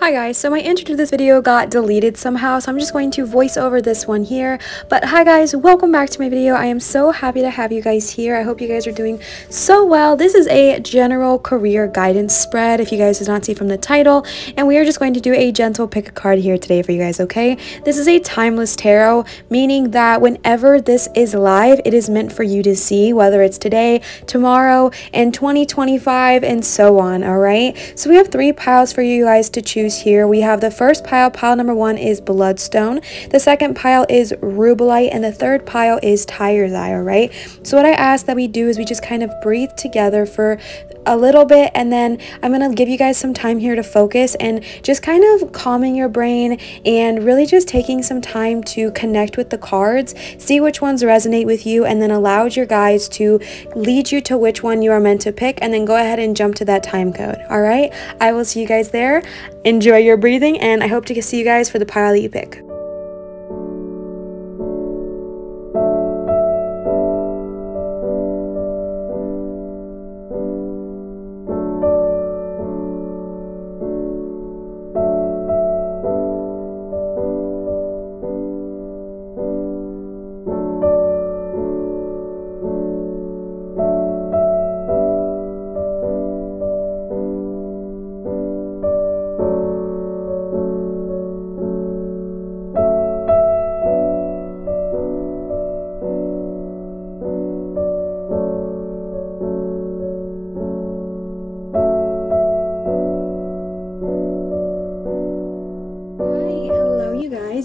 Hi guys, so my intro to this video got deleted somehow, so I'm just going to voice over this one here. But hi guys, welcome back to my video. I am so happy to have you guys here. I hope you guys are doing so well. This is a general career guidance spread, if you guys did not see from the title, and we are just going to do a gentle pick a card here today for you guys, okay? This is a timeless tarot, meaning that whenever this is live, it is meant for you to see, whether it's today, tomorrow, in 2025, and so on, alright? So we have 3 piles for you guys to choose here. We have the first pile number 1 is Bloodstone, the second pile is Rubellite, and the third pile is Tiger's Eye, alright? So what I ask that we do is we just kind of breathe together for a little bit, and then I'm going to give you guys some time here to focus and just kind of calming your brain and really just taking some time to connect with the cards, see which ones resonate with you, and then allow your guides to lead you to which one you are meant to pick, and then go ahead and jump to that time code. Alright, I will see you guys there. Enjoy your breathing, and I hope to see you guys for the pile that you pick.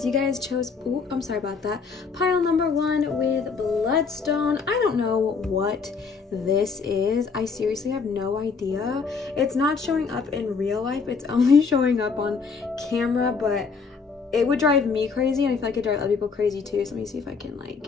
You guys chose, ooh, I'm sorry about that, pile number 1 with Bloodstone. I don't know what this is. I seriously have no idea. It's not showing up in real life. It's only showing up on camera, but it would drive me crazy, and I feel like it drive other people crazy too. So let me see if I can like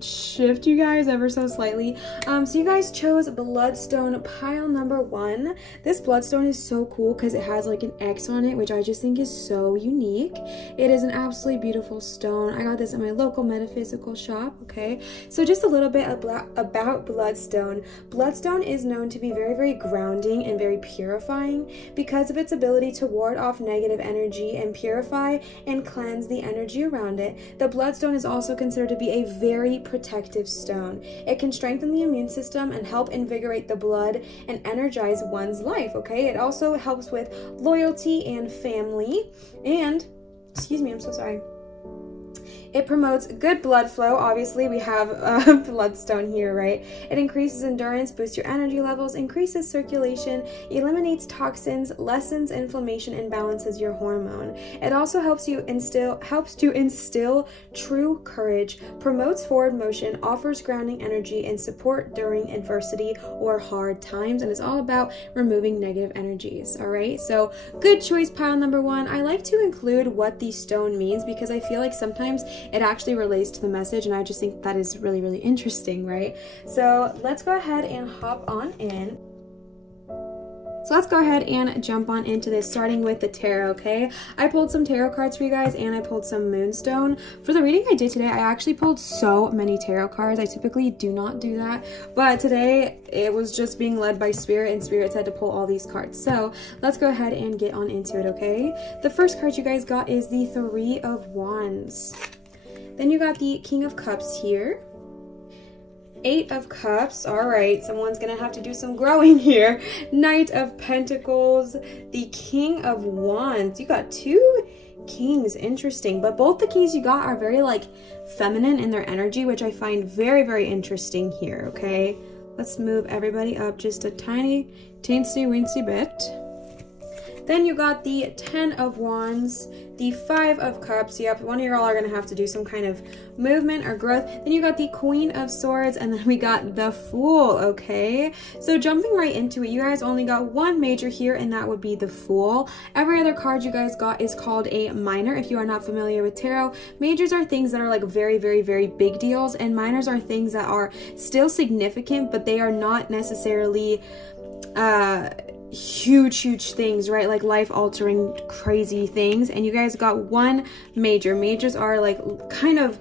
shift you guys ever so slightly. So you guys chose Bloodstone pile number 1. This Bloodstone is so cool because it has like an X on it, which I just think is so unique. It is an absolutely beautiful stone. I got this at my local metaphysical shop. Okay, so just a little bit about Bloodstone. Bloodstone is known to be very grounding and very purifying because of its ability to ward off negative energy and purify and cleanse the energy around it. The Bloodstone is also considered to be a very protective stone. It can strengthen the immune system and help invigorate the blood and energize one's life, okay? It also helps with loyalty and family, and, excuse me, I'm so sorry. It promotes good blood flow. Obviously, we have Bloodstone here, right? It increases endurance, boosts your energy levels, increases circulation, eliminates toxins, lessens inflammation, and balances your hormone. It also helps to instill true courage, promotes forward motion, offers grounding energy, and support during adversity or hard times. And it's all about removing negative energies, all right? So good choice, pile number 1. I like to include what the stone means because I feel like sometimes it actually relates to the message, and I just think that is really interesting, right? So let's go ahead and hop on in. So let's go ahead and jump on into this, starting with the tarot, okay? I pulled some tarot cards for you guys, and I pulled some moonstone. For the reading I did today, I actually pulled so many tarot cards. I typically do not do that, but today it was just being led by Spirit, and Spirit said to pull all these cards. So let's go ahead and get on into it, okay? The first card you guys got is the 3 of Wands. Then you got the King of Cups here. 8 of Cups. All right, someone's gonna have to do some growing here. Knight of Pentacles. The King of Wands. You got 2 kings. Interesting. But both the kings you got are very like feminine in their energy, which I find very interesting here, okay? Let's move everybody up just a tiny, teensy-weensy bit. Then you got the 10 of Wands, the 5 of Cups. Yep, one of y'all are going to have to do some kind of movement or growth. Then you got the Queen of Swords, and then we got the Fool, okay? So jumping right into it, you guys only got 1 major here, and that would be the Fool. Every other card you guys got is called a minor. If you are not familiar with tarot, majors are things that are like very big deals, and minors are things that are still significant, but they are not necessarily huge things, right? Like life-altering crazy things. And you guys got 1 major. Majors are like kind of,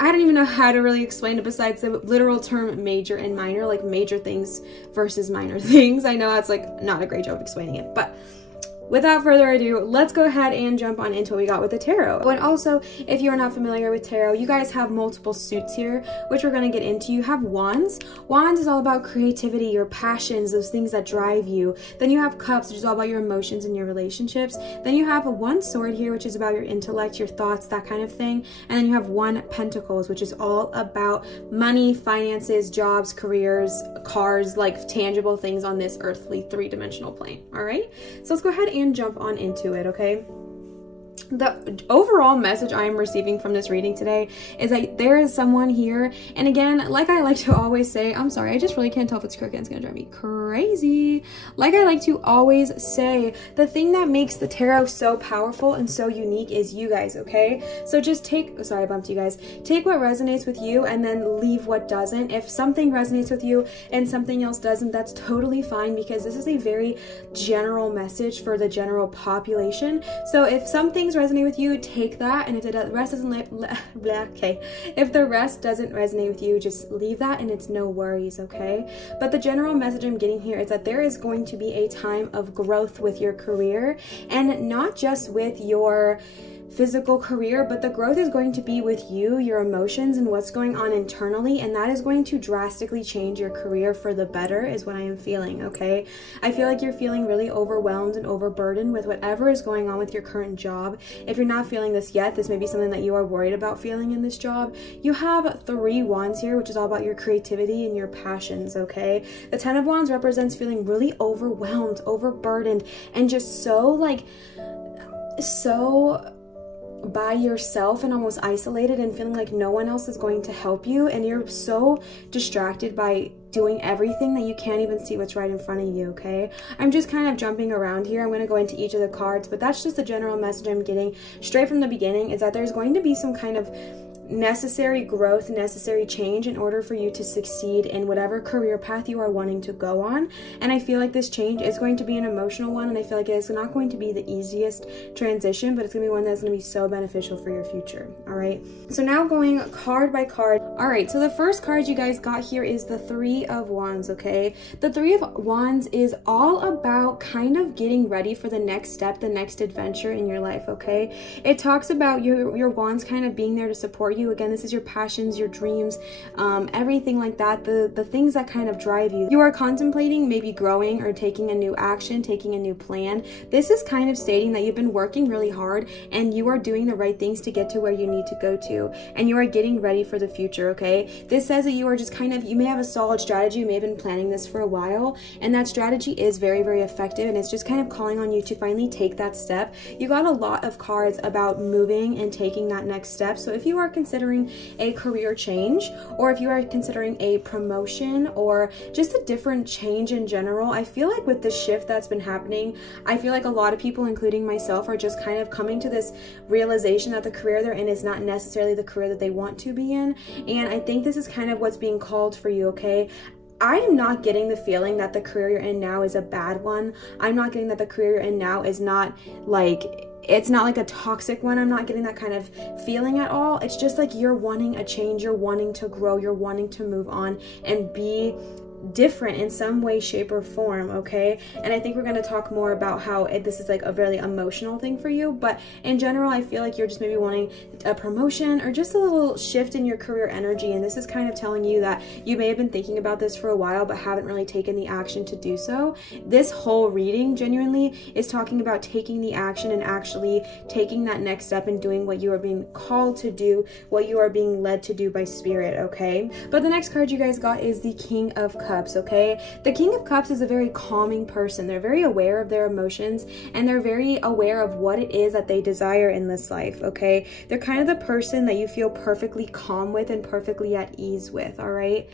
I don't even know how to really explain it besides the literal term major and minor, like major things versus minor things. I know that's like not a great job of explaining it, but without further ado, let's go ahead and jump on into what we got with the tarot. And also, if you're not familiar with tarot, you guys have multiple suits here, which we're going to get into. You have wands. Wands is all about creativity, your passions, those things that drive you. Then you have cups, which is all about your emotions and your relationships. Then you have one sword here, which is about your intellect, your thoughts, that kind of thing. And then you have one pentacles, which is all about money, finances, jobs, careers, cars, like tangible things on this earthly three-dimensional plane. All right, so let's go ahead and jump on into it. Okay, the overall message I am receiving from this reading today is that there is someone here, and again, like I like to always say, I'm sorry, I just really can't tell if it's crooked. It's gonna drive me crazy. Like I like to always say, the thing that makes the tarot so powerful and so unique is you guys. Okay, so just take, sorry I bumped you guys, take what resonates with you and then leave what doesn't. If something resonates with you and something else doesn't, that's totally fine, because this is a very general message for the general population. So if something's resonate with you, take that, and if the rest doesn't okay, if the rest doesn't resonate with you, just leave that, and it's no worries. Okay, but the general message I'm getting here is that there is going to be a time of growth with your career, and not just with your physical career, but the growth is going to be with you, your emotions, and what's going on internally, and that is going to drastically change your career for the better, is what I am feeling. Okay, I feel like you're feeling really overwhelmed and overburdened with whatever is going on with your current job. If you're not feeling this yet, this may be something that you are worried about feeling in this job. You have 3 wands here, which is all about your creativity and your passions. Okay, the 10 of wands represents feeling really overwhelmed, overburdened, and just so by yourself and almost isolated, and feeling like no one else is going to help you, and you're so distracted by doing everything that you can't even see what's right in front of you. Okay, I'm just kind of jumping around here. I'm going to go into each of the cards, but that's just the general message I'm getting straight from the beginning, is that there's going to be some kind of necessary growth, necessary change in order for you to succeed in whatever career path you are wanting to go on. And I feel like this change is going to be an emotional one, and I feel like it is not going to be the easiest transition, but it's going to be one that's going to be so beneficial for your future. All right, so now going card by card. All right, so the first card you guys got here is the 3 of wands. Okay, the 3 of wands is all about kind of getting ready for the next step, the next adventure in your life. Okay, it talks about your wands kind of being there to support you. Again, this is your passions, your dreams, everything like that, the things that kind of drive you. You are contemplating maybe growing or taking a new action, taking a new plan. This is kind of stating that you've been working really hard and you are doing the right things to get to where you need to go to, and you are getting ready for the future. Okay, this says that you are just kind of, you may have a solid strategy, you may have been planning this for a while, and that strategy is very, very effective, and it's just kind of calling on you to finally take that step. You got a lot of cards about moving and taking that next step. So if you are considering a career change, or if you are considering a promotion, or just a different change in general, I feel like with the shift that's been happening, I feel like a lot of people, including myself, are just kind of coming to this realization that the career they're in is not necessarily the career that they want to be in. And I think this is kind of what's being called for you. Okay, I am not getting the feeling that the career you're in now is a bad one. I'm not getting that the career you're in now is not like, it's not like a toxic one. I'm not getting that kind of feeling at all. It's just like you're wanting a change, you're wanting to grow, you're wanting to move on and be different in some way, shape, or form. Okay, and I think we're going to talk more about how this is like a really emotional thing for you, but in general, I feel like you're just maybe wanting a promotion or just a little shift in your career energy, and this is kind of telling you that you may have been thinking about this for a while but haven't really taken the action to do so. This whole reading genuinely is talking about taking the action and actually taking that next step and doing what you are being called to do, what you are being led to do by spirit. Okay, but the next card you guys got is the King of Cups. Okay, the King of Cups is a very calming person. They're very aware of their emotions, and they're very aware of what it is that they desire in this life. Okay, they're kind of the person that you feel perfectly calm with and perfectly at ease with. All right,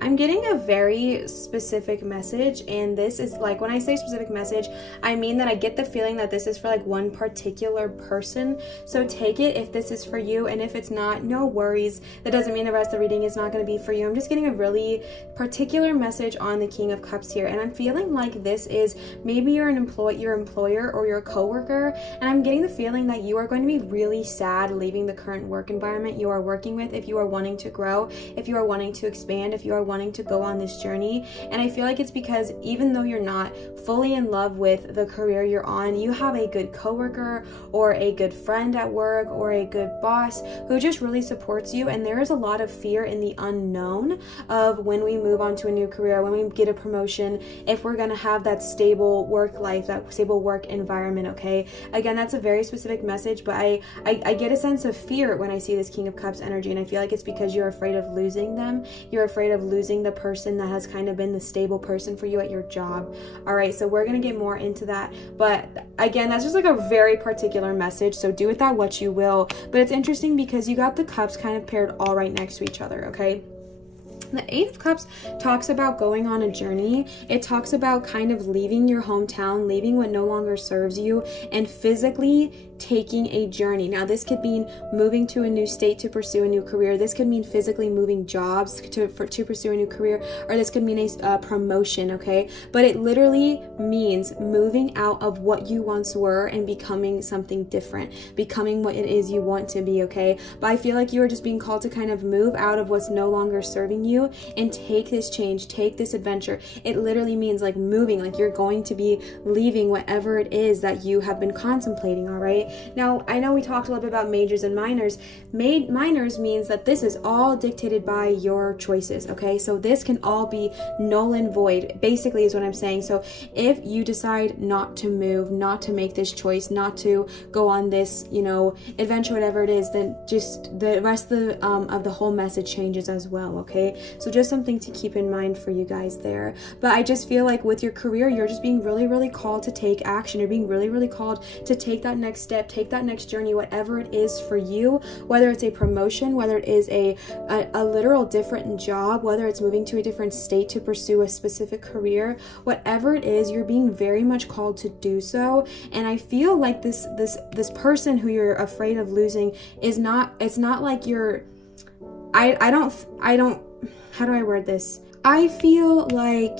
I'm getting a very specific message, and this is like, when I say specific message, I mean that I get the feeling that this is for like one particular person. So take it if this is for you, and if it's not, no worries. That doesn't mean the rest of the reading is not going to be for you. I'm just getting a really particular message on the King of Cups here, and I'm feeling like this is maybe you're an your employer or your coworker, and I'm getting the feeling that you are going to be really sad leaving the current work environment you are working with if you are wanting to grow, if you are wanting to expand, if you are wanting to go on this journey. And I feel like it's because even though you're not fully in love with the career you're on, you have a good coworker or a good friend at work or a good boss who just really supports you. And there is a lot of fear in the unknown of when we move on to a new career, when we get a promotion, if we're going to have that stable work life, that stable work environment. Okay, again, that's a very specific message, but I get a sense of fear when I see this King of Cups energy, and I feel like it's because you're afraid of losing them. You're afraid of losing the person that has kind of been the stable person for you at your job. All right, so we're going to get more into that, but again, that's just like a very particular message, so do with that what you will. But it's interesting because you got the cups kind of paired all right next to each other. Okay, the Eight of Cups talks about going on a journey. It talks about kind of leaving your hometown, leaving what no longer serves you, and physically taking a journey. Now, this could mean moving to a new state to pursue a new career. This could mean physically moving jobs to pursue a new career, or this could mean a promotion, okay? But it literally means moving out of what you once were and becoming something different, becoming what it is you want to be, okay? But I feel like you are just being called to kind of move out of what's no longer serving you and take this change, take this adventure. It literally means like moving, like you're going to be leaving whatever it is that you have been contemplating, all right? Now, I know we talked a little bit about majors and minors. Minors means that this is all dictated by your choices, okay? So this can all be null and void, basically is what I'm saying. So if you decide not to move, not to make this choice, not to go on this, you know, adventure, whatever it is, then just the rest of the whole message changes as well, okay? So just something to keep in mind for you guys there. But I just feel like with your career, you're just being really, really called to take action. You're being really, really called to take that next step, take that next journey, whatever it is for you, whether it's a promotion, whether it is a literal different job, whether it's moving to a different state to pursue a specific career, whatever it is, you're being very much called to do so. And I feel like this person who you're afraid of losing is not, it's not like you're, I don't, how do I word this? I feel like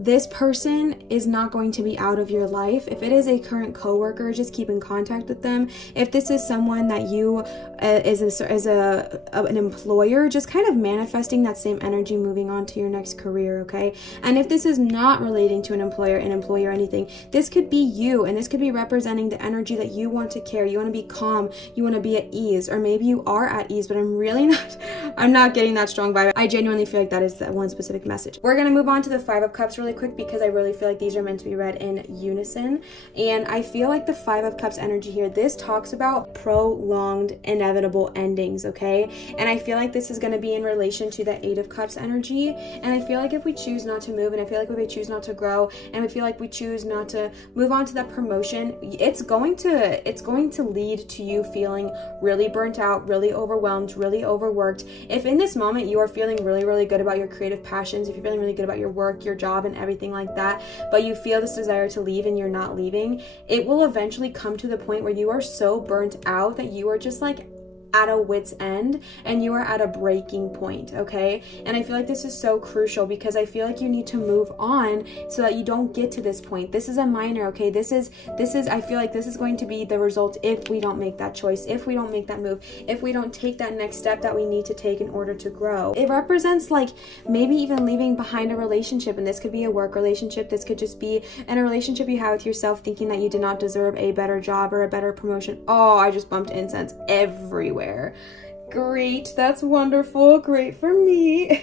this person is not going to be out of your life. If it is a current coworker, just keep in contact with them. If this is someone that you as an employer, just kind of manifesting that same energy moving on to your next career, okay? And if this is not relating to an employer, an employee, or anything, this could be you, and this could be representing the energy that you want to carry. You want to be calm, you want to be at ease, or maybe you are at ease, but I'm not getting that strong vibe. I genuinely feel like that is that one specific message. We're gonna move on to the Five of Cups really quick because I really feel like these are meant to be read in unison. And I feel like the Five of Cups energy here, this talks about prolonged, inevitable endings, okay? And I feel like this is going to be in relation to the Eight of Cups energy. And I feel like if we choose not to move, and I feel like if we choose not to grow, and we feel like we choose not to move on to that promotion, it's going to lead to you feeling really burnt out, really overwhelmed, really overworked. If in this moment you are feeling really, really good about your creative passions, if you're feeling really good about your work, your job, and everything like that, but you feel this desire to leave and you're not leaving, it will eventually come to the point where you are so burnt out that you are just like at a wit's end and you are at a breaking point, okay? And I feel like this is so crucial because I feel like you need to move on so that you don't get to this point. This is a minor, okay? This is I feel like this is going to be the result if we don't make that choice, if we don't make that move, if we don't take that next step that we need to take in order to grow. It represents like maybe even leaving behind a relationship, and this could be a work relationship, this could just be in a relationship you have with yourself, thinking that you did not deserve a better job or a better promotion. Oh, I just bumped incense everywhere. Great, that's wonderful, great for me.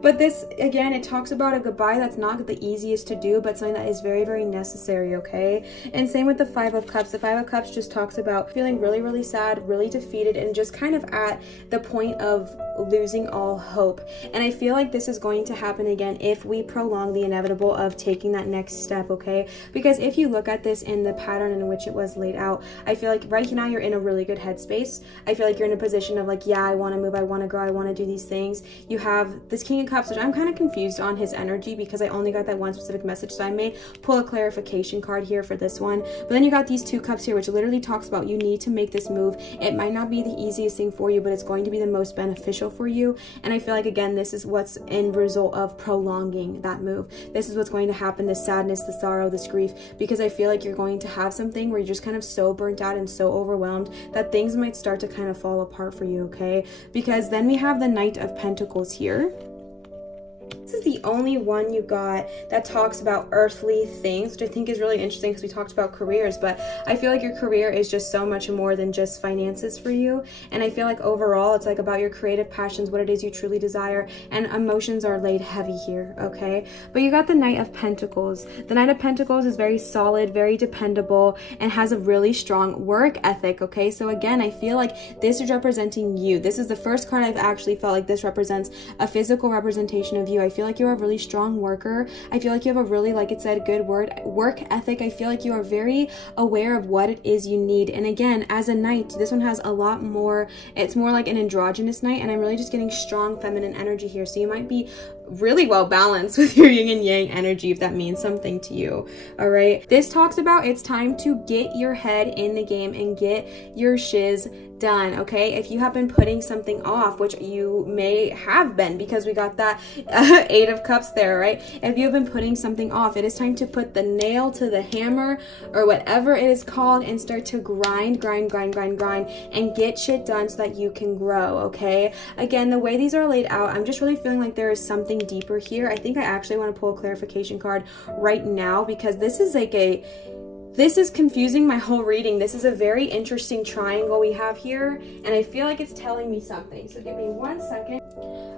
But this, again, it talks about a goodbye that's not the easiest to do, but something that is very, very necessary, okay? And same with the Five of Cups. The Five of Cups just talks about feeling really, really sad, really defeated, and just kind of at the point of losing all hope. And I feel like this is going to happen again if we prolong the inevitable of taking that next step, okay? Because if you look at this in the pattern in which it was laid out, I feel like right now you're in a really good headspace. I feel like you're in a position of like, yeah, I want to move, I want to grow, I want to do these things. You have this King of Cups, which I'm kind of confused on his energy because I only got that one specific message, so I may pull a clarification card here for this one. But then you got these Two Cups here, which literally talks about you need to make this move. It might not be the easiest thing for you, but it's going to be the most beneficial for you. And I feel like, again, this is what's in result of prolonging that move. This is what's going to happen, the sadness, the sorrow, this grief, because I feel like you're going to have something where you're just kind of so burnt out and so overwhelmed that things might start to kind of fall apart for you, okay? Because then we have the Knight of Pentacles here. This is the only one you got that talks about earthly things, which I think is really interesting because we talked about careers, but I feel like your career is just so much more than just finances for you. And I feel like overall it's like about your creative passions, what it is you truly desire, and emotions are laid heavy here, okay? But you got the Knight of Pentacles. The Knight of Pentacles is very solid, very dependable, and has a really strong work ethic, okay? So again, I feel like this is representing you. This is the first card I've actually felt like this represents a physical representation of you. I feel like you're a really strong worker. I feel like you have a really, like it said, good work ethic. I feel like you are very aware of what it is you need. And again, as a knight, this one has a lot more, it's more like an androgynous knight, and I'm really just getting strong feminine energy here. So you might be really well balanced with your yin and yang energy, if that means something to you. All right, this talks about it's time to get your head in the game and get your shiz done, okay? If you have been putting something off, which you may have been, because we got that 8 of Cups there, right? If you've been putting something off, it is time to put the nail to the hammer, or whatever it is called, and start to grind and get shit done so that you can grow, okay? Again, the way these are laid out, I'm just really feeling like there is something deeper here. I think I actually want to pull a clarification card right now, because this is like this is confusing my whole reading. This is a very interesting triangle we have here, and I feel like it's telling me something. So give me 1 second.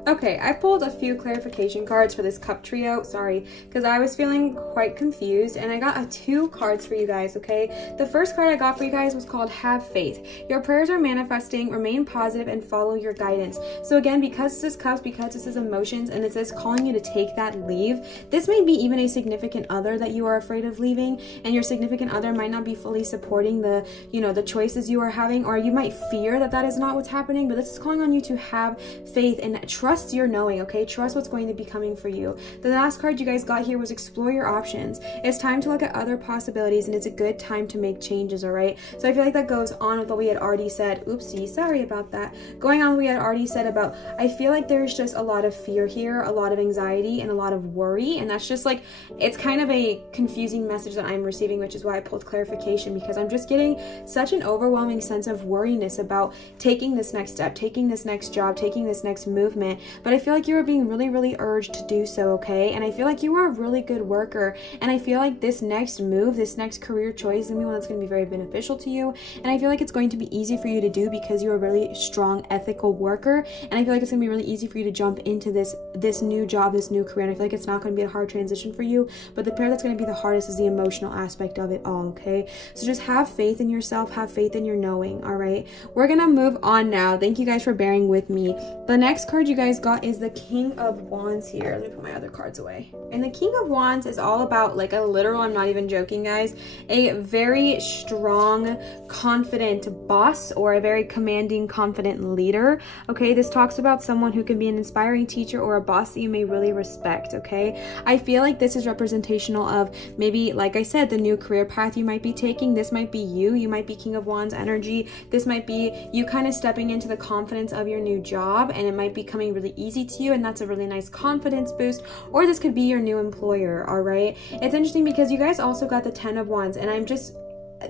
Okay, I pulled a few clarification cards for this cup trio, sorry, because I was feeling quite confused, and I got 2 cards for you guys, okay? The first card I got for you guys was called Have Faith. Your prayers are manifesting, remain positive, and follow your guidance. So again, because this is cups, because this is emotions, and it says calling you to take that leave, this may be even a significant other that you are afraid of leaving, and your significant other might not be fully supporting the, you know, the choices you are having, or you might fear that that is not what's happening, but this is calling on you to have faith and trust your knowing, okay? Trust what's going to be coming for you. The last card you guys got here was explore your options. It's time to look at other possibilities, and it's a good time to make changes, all right? So I feel like that goes on with what we had already said. Oopsie, sorry about that. Going on what we had already said about, I feel like there's just a lot of fear here, a lot of anxiety, and a lot of worry, and that's just like, it's kind of a confusing message that I'm receiving, which is why I pulled clarification, because I'm just getting such an overwhelming sense of worriness about taking this next step, taking this next job, taking this next movement. But I feel like you are being really urged to do so, okay? And I feel like you are a really good worker, and I feel like this next move, this next career choice is gonna be one that's gonna be very beneficial to you, and I feel like it's going to be easy for you to do because you're a really strong ethical worker, and I feel like it's gonna be really easy for you to jump into this new job, this new career, and I feel like it's not gonna be a hard transition for you, but the part that's gonna be the hardest is the emotional aspect of it all, okay? So just have faith in yourself, have faith in your knowing, all right? We're gonna move on now. Thank you guys for bearing with me. The next card you guys got is the King of Wands here. Let me put my other cards away. And the King of Wands is all about like a literal, I'm not even joking guys, a very strong, confident boss, or a very commanding, confident leader, okay? This talks about someone who can be an inspiring teacher or a boss that you may really respect, okay? I feel like this is representational of maybe, like I said, the new career path you might be taking. This might be you might be King of Wands energy. This might be you kind of stepping into the confidence of your new job, and it might be coming really easy to you, and that's a really nice confidence boost. Or this could be your new employer, all right? It's interesting because you guys also got the 10 of Wands, and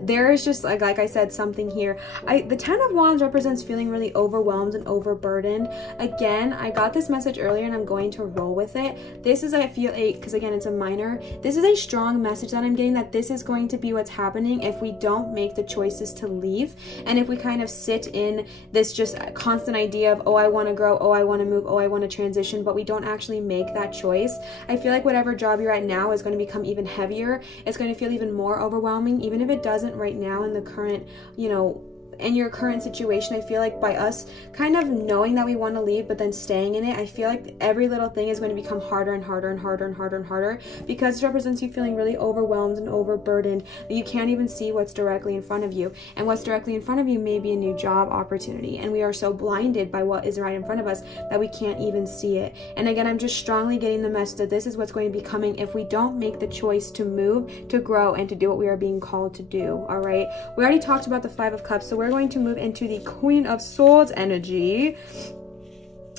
there is just like I said, something here. The 10 of Wands represents feeling really overwhelmed and overburdened. Again, I got this message earlier and I'm going to roll with it. This is, I feel, because again, it's a minor. This is a strong message that I'm getting, that this is going to be what's happening if we don't make the choices to leave, and if we kind of sit in this just constant idea of, oh, I want to grow, oh, I want to move, oh, I want to transition, but we don't actually make that choice. I feel like whatever job you're at now is going to become even heavier. It's going to feel even more overwhelming, even if it doesn't right now in the current, you know, in your current situation. I feel like by us kind of knowing that we want to leave but then staying in it, I feel like every little thing is going to become harder and harder and harder and harder and harder, because it represents you feeling really overwhelmed and overburdened, that you can't even see what's directly in front of you. And what's directly in front of you may be a new job opportunity, and we are so blinded by what is right in front of us that we can't even see it. And again, I'm just strongly getting the message that this is what's going to be coming if we don't make the choice to move, to grow, and to do what we are being called to do, all right? We already talked about the 5 of Cups, so we're going to move into the Queen of Swords energy.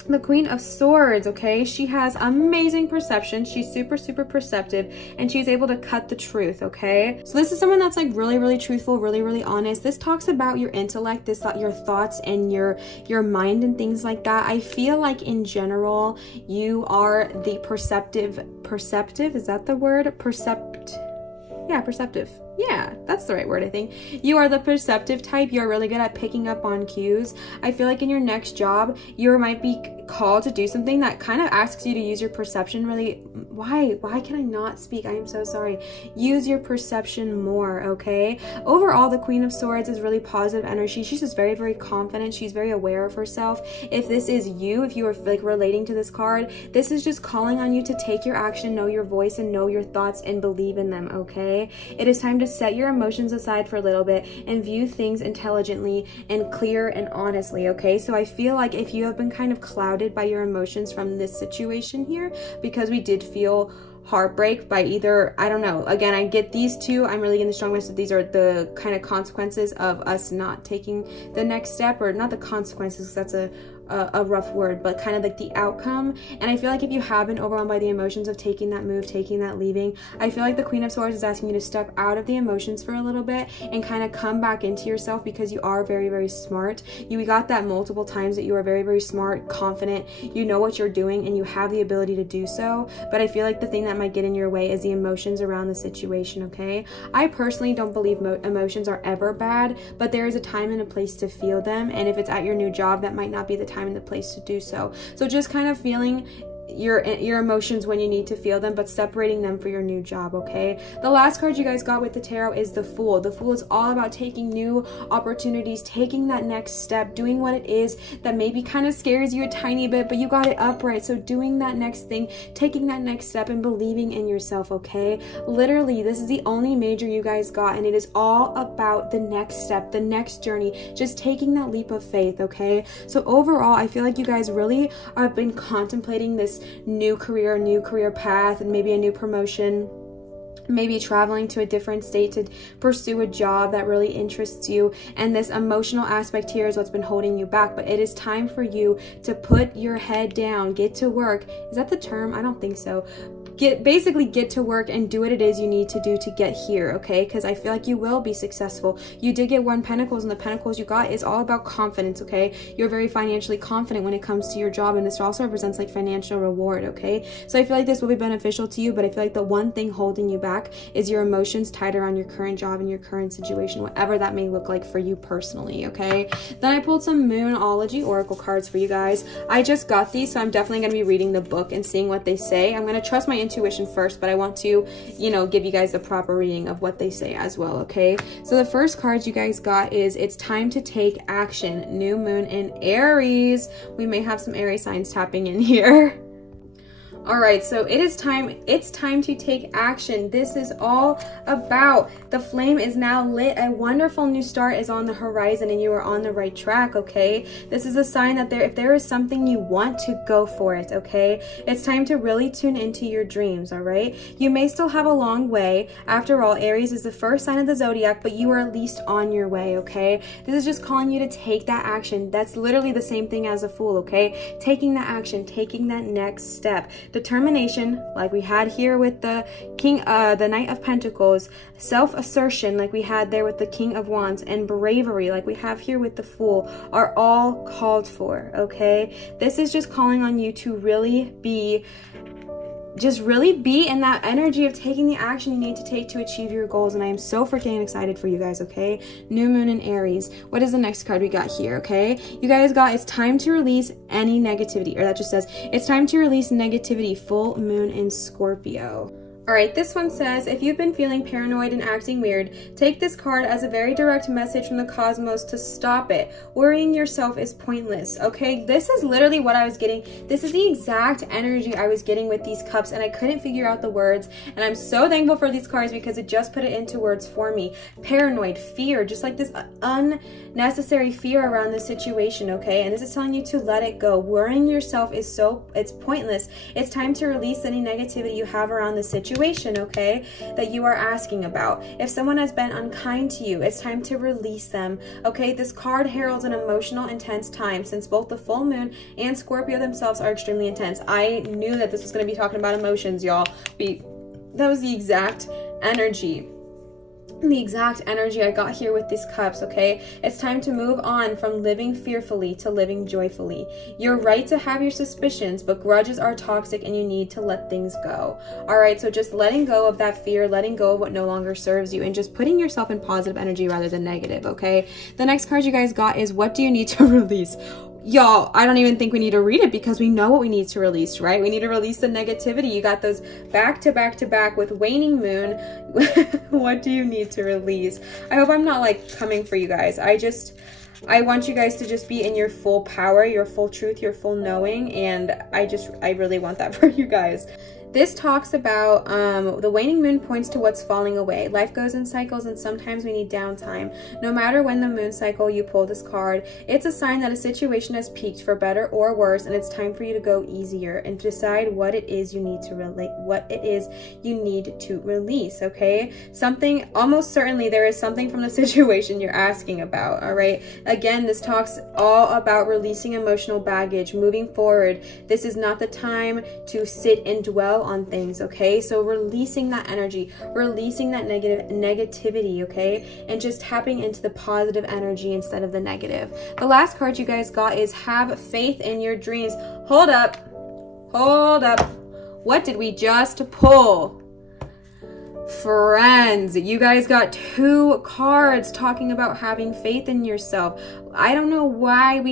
the Queen of Swords, okay? She has amazing perception. She's super, super perceptive, and she's able to cut the truth, okay? So this is someone that's like really, really truthful, really, really honest. This talks about your intellect, your thoughts and your mind and things like that. I feel like in general, you are the perceptive, is that the word? Yeah, perceptive. Yeah, that's the right word, I think. You are the perceptive type. You're really good at picking up on cues. I feel like in your next job, you might be called to do something that kind of asks you to use your perception really. Why can I not speak? I am so sorry. Use your perception more, okay? Overall, the Queen of Swords is really positive energy. She's just very, very confident. She's very aware of herself. If this is you, if you are like relating to this card, this is just calling on you to take your action, know your voice, and know your thoughts and believe in them, okay? It is time to set your emotions aside for a little bit and view things intelligently and clear and honestly, okay? So I feel like if you have been kind of clouded by your emotions from this situation here, because we did feel heartbreak by either, I don't know, again, I get these two, I'm really getting the strong message that these are the kind of consequences of us not taking the next step, or not the consequences, that's a rough word, but kind of like the outcome. And I feel like if you have been overwhelmed by the emotions of taking that move, taking that leaving, I feel like the Queen of Swords is asking you to step out of the emotions for a little bit and kind of come back into yourself, because you are very, very smart. We got that multiple times, that you are very, very smart, confident, you know what you're doing, and you have the ability to do so. But I feel like the thing that might get in your way is the emotions around the situation, okay? I personally don't believe emotions are ever bad, but there is a time and a place to feel them, and if it's at your new job, that might not be the time and the place to do so. So just kind of feeling your emotions when you need to feel them, but separating them for your new job, okay? The last card you guys got with the tarot is the Fool. The Fool is all about taking new opportunities, taking that next step, doing what it is that maybe kind of scares you a tiny bit, but you got it upright. So doing that next thing, taking that next step, and believing in yourself, okay? Literally, this is the only major you guys got, and it is all about the next step, the next journey, just taking that leap of faith, okay? So overall, I feel like you guys really have been contemplating this new career path, and maybe a new promotion, maybe traveling to a different state to pursue a job that really interests you, and this emotional aspect here is what's been holding you back. But it is time for you to put your head down, get to work. Is that the term? I don't think so. Basically get to work and do what it is you need to do to get here, okay? Because I feel like you will be successful. You did get 1 Pentacles, and the Pentacles you got is all about confidence, okay? You're very financially confident when it comes to your job, and this also represents like financial reward, okay? So I feel like this will be beneficial to you, but I feel like the one thing holding you back is your emotions tied around your current job and your current situation, whatever that may look like for you personally, okay? Then I pulled some Moonology Oracle cards for you guys. I just got these, so I'm definitely going to be reading the book and seeing what they say. I'm going to trust my intuition first, but I want to, you know, give you guys the proper reading of what they say as well, okay? So the first cards you guys got is It's Time to Take Action, New Moon in Aries. We may have some Aries signs tapping in here. All right, so it's time to take action. This is all about the flame is now lit. A wonderful new start is on the horizon, and you are on the right track, okay? This is a sign that if there is something you want to, go for it, okay? It's time to really tune into your dreams, all right? You may still have a long way. After all, Aries is the first sign of the zodiac, but you are at least on your way, okay? This is just calling you to take that action. That's literally the same thing as a Fool, okay? Taking that action, taking that next step. Determination, like we had here with the the Knight of Pentacles, self-assertion, like we had there with the King of Wands, and bravery, like we have here with the Fool, are all called for, okay? This is just calling on you to really be in that energy of taking the action you need to take to achieve your goals. And I am so freaking excited for you guys, okay? New Moon in Aries. What is the next card we got here, okay? You guys got It's Time to Release Any Negativity, or that just says It's Time to Release Negativity, Full Moon in Scorpio. All right, this one says, if you've been feeling paranoid and acting weird, take this card as a very direct message from the cosmos to stop it. Worrying yourself is pointless, okay? This is literally what I was getting. This is the exact energy I was getting with these cups, and I couldn't figure out the words, and I'm so thankful for these cards because it just put it into words for me. Paranoid, fear, just like this unnecessary fear around this situation, okay? And this is telling you to let it go. Worrying yourself is it's pointless. It's time to release any negativity you have around the situation. situation, okay, that you are asking about. If someone has been unkind to you, it's time to release them, okay? This card heralds an emotional, intense time since both the full moon and Scorpio themselves are extremely intense. I knew that this was going to be talking about emotions, y'all. That was the exact energy. The exact energy I got here with these cups, okay? It's time to move on from living fearfully to living joyfully. You're right to have your suspicions, but grudges are toxic and you need to let things go. All right, so just letting go of that fear, letting go of what no longer serves you, and just putting yourself in positive energy rather than negative, okay? The next card you guys got is what do you need to release? Y'all, I don't even think we need to read it because we know what we need to release, right? We need to release the negativity. You got those back to back to back with waning moon. What do you need to release? I hope I'm not like coming for you guys. I want you guys to just be in your full power, your full truth, your full knowing, and I really want that for you guys. This talks about the waning moon points to what's falling away. Life goes in cycles and sometimes we need downtime. No matter when the moon cycle you pull this card, it's a sign that a situation has peaked for better or worse, and it's time for you to go easier and decide what it is you need to release, okay? Something, almost certainly there is something from the situation you're asking about, all right? Again, this talks all about releasing emotional baggage, moving forward. This is not the time to sit and dwell on things, okay? So releasing that energy, releasing that negativity, okay? And just tapping into the positive energy instead of the negative. The last card you guys got is have faith in your dreams. Hold up. What did we just pull? Friends, you guys got 2 cards talking about having faith in yourself. I don't know why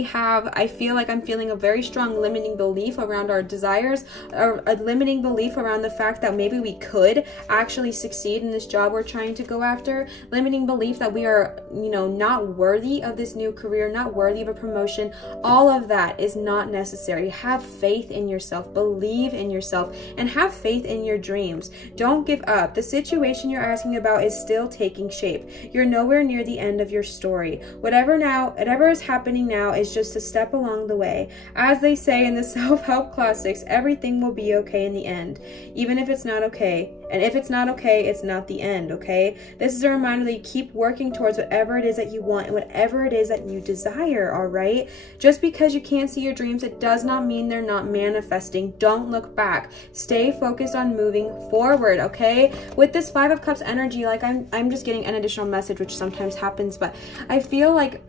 I feel like I'm feeling a very strong limiting belief around our desires, or a limiting belief around the fact that maybe we could actually succeed in this job we're trying to go after, limiting belief that we are, you know, not worthy of this new career, not worthy of a promotion. All of that is not necessary. Have faith in yourself, believe in yourself, and have faith in your dreams. Don't give up. The situation you're asking about is still taking shape. You're nowhere near the end of your story. Whatever is happening now is just a step along the way. As they say in the self-help classics, everything will be okay in the end, even if it's not okay. And if it's not okay, it's not the end, okay? This is a reminder that you keep working towards whatever it is that you want and whatever it is that you desire, all right? Just because you can't see your dreams, it does not mean they're not manifesting. Don't look back. Stay focused on moving forward, okay? With this 5 of Cups energy, like I'm just getting an additional message, which sometimes happens, but I feel like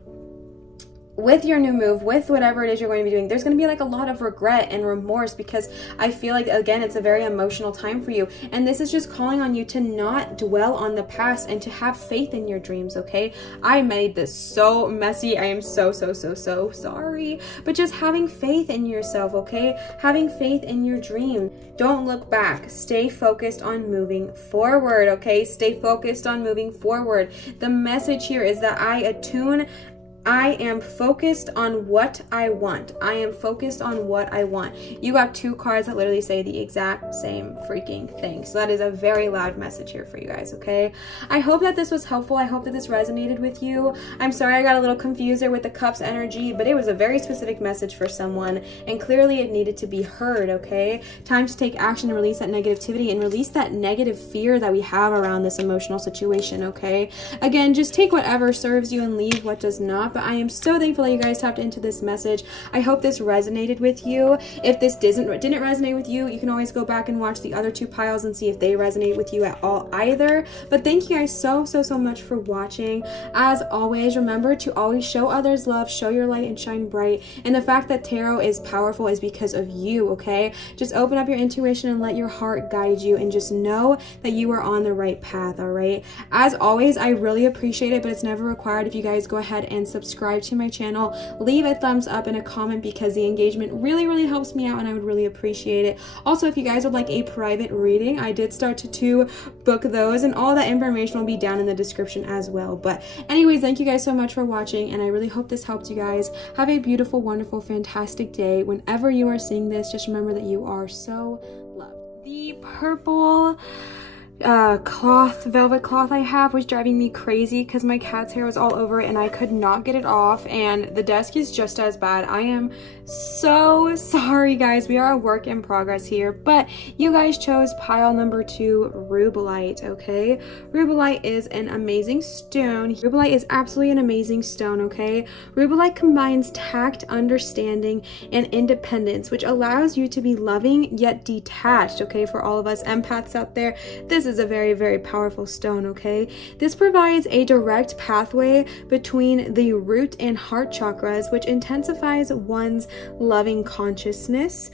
with your new move, with whatever it is you're going to be doing, there's going to be like a lot of regret and remorse, because I feel like, again, it's a very emotional time for you. And this is just calling on you to not dwell on the past and to have faith in your dreams, okay? I made this so messy. I am so sorry. But just having faith in yourself, okay? Having faith in your dream. Don't look back. Stay focused on moving forward, okay? Stay focused on moving forward. The message here is that I am focused on what I want. I am focused on what I want. You got 2 cards that literally say the exact same freaking thing. So that is a very loud message here for you guys, okay? I hope that this was helpful. I hope that this resonated with you. I'm sorry I got a little confused there with the Cups energy, but it was a very specific message for someone, and clearly it needed to be heard, okay? Time to take action and release that negativity and release that negative fear that we have around this emotional situation, okay? Again, just take whatever serves you and leave what does not. But I am so thankful that you guys tapped into this message. I hope this resonated with you. If this didn't resonate with you, you can always go back and watch the other 2 piles and see if they resonate with you at all either. But thank you guys so much for watching. As always, remember to always show others love, show your light and shine bright. And the fact that tarot is powerful is because of you, okay? Just open up your intuition and let your heart guide you, and just know that you are on the right path, all right? As always, I really appreciate it, but it's never required if you guys go ahead and subscribe to my channel, leave a thumbs up and a comment, because the engagement really helps me out and I would really appreciate it. Also, if you guys would like a private reading, I did start to book those, and all that information will be down in the description as well. But anyways, thank you guys so much for watching, and I really hope this helped you guys. Have a beautiful, wonderful, fantastic day. Whenever you are seeing this, just remember that you are so loved. The purple velvet cloth I have was driving me crazy because my cat's hair was all over it and I could not get it off, and the desk is just as bad. I am so sorry, guys. We are a work in progress here, but you guys chose pile number 2, rubellite. Okay, rubellite is an amazing stone. Rubellite is absolutely an amazing stone. Okay, rubellite combines tact, understanding, and independence, which allows you to be loving yet detached. Okay, for all of us empaths out there, this is a very, very powerful stone. Okay, this provides a direct pathway between the root and heart chakras, which intensifies one's loving consciousness,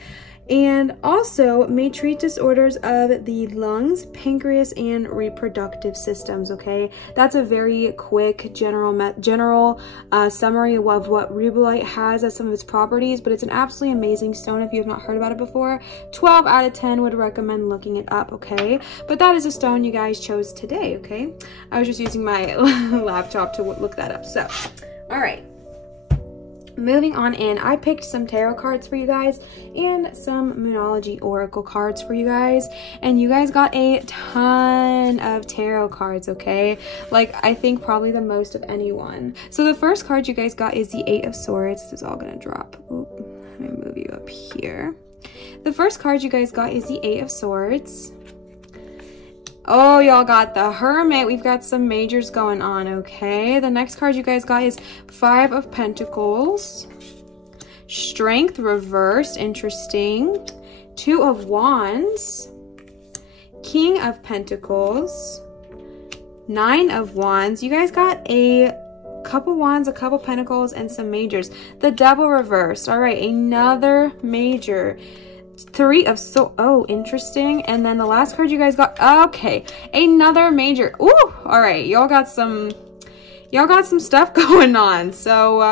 and also may treat disorders of the lungs, pancreas, and reproductive systems. Okay, that's a very quick general summary of what rubellite has as some of its properties, but it's an absolutely amazing stone. If you have not heard about it before, 12 out of 10 would recommend looking it up. Okay, but that is a stone you guys chose today. Okay, I was just using my laptop to look that up. So all right, moving on in, I picked some tarot cards for you guys and some Moonology Oracle cards for you guys, and you guys got a ton of tarot cards. Okay, like I think probably the most of anyone. So the first card you guys got is the 8 of Swords. This is all gonna drop. Oop, let me move you up here. The first card you guys got is the 8 of Swords. Oh, y'all got the Hermit. We've got some majors going on. Okay, the next card you guys got is 5 of Pentacles. Strength reversed, interesting. 2 of Wands. King of Pentacles. 9 of Wands. You guys got a couple Wands, a couple Pentacles, and some majors. The Devil reversed. All right, another major. 3 of oh, interesting. And then the last card you guys got, okay, another major. Ooh, all right, y'all got some stuff going on. So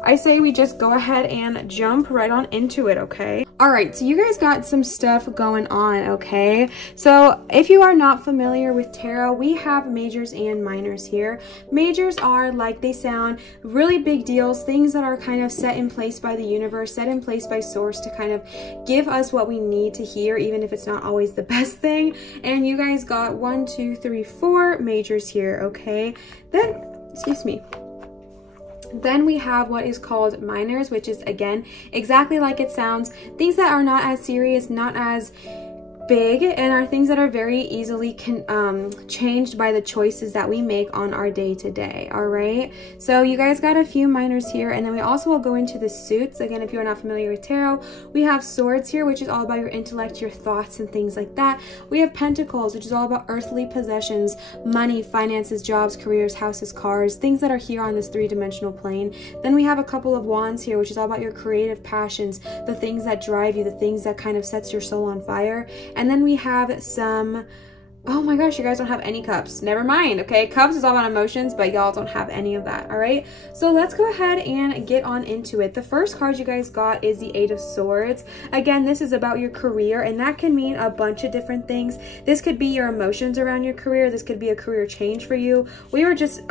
I say we just go ahead and jump right on into it. Okay, all right, so you guys got some stuff going on. Okay, so if you are not familiar with tarot, we have majors and minors here. Majors are, like they sound, really big deals, things that are kind of set in place by the universe, set in place by source to kind of give us what we need to hear, even if it's not always the best thing. And you guys got 1, 2, 3, 4 majors here. Okay, then, excuse me. Then we have what is called minors, which is, again, exactly like it sounds, things that are not as serious, not as big, and are things that are very easily changed by the choices that we make on our day-to-day. All right, so you guys got a few minors here, and then we also will go into the suits. Again, if you're not familiar with tarot, we have Swords here, which is all about your intellect, your thoughts, and things like that. We have Pentacles, which is all about earthly possessions, money, finances, jobs, careers, houses, cars, things that are here on this three-dimensional plane. Then we have a couple of Wands here, which is all about your creative passions, the things that drive you, the things that kind of sets your soul on fire. And then we have some, oh my gosh, you guys don't have any Cups. Never mind. Okay, Cups is all about emotions, but y'all don't have any of that. All right, so let's go ahead and get on into it. The first card you guys got is the 8 of Swords. Again, this is about your career, and that can mean a bunch of different things. This could be your emotions around your career. This could be a career change for you. We were just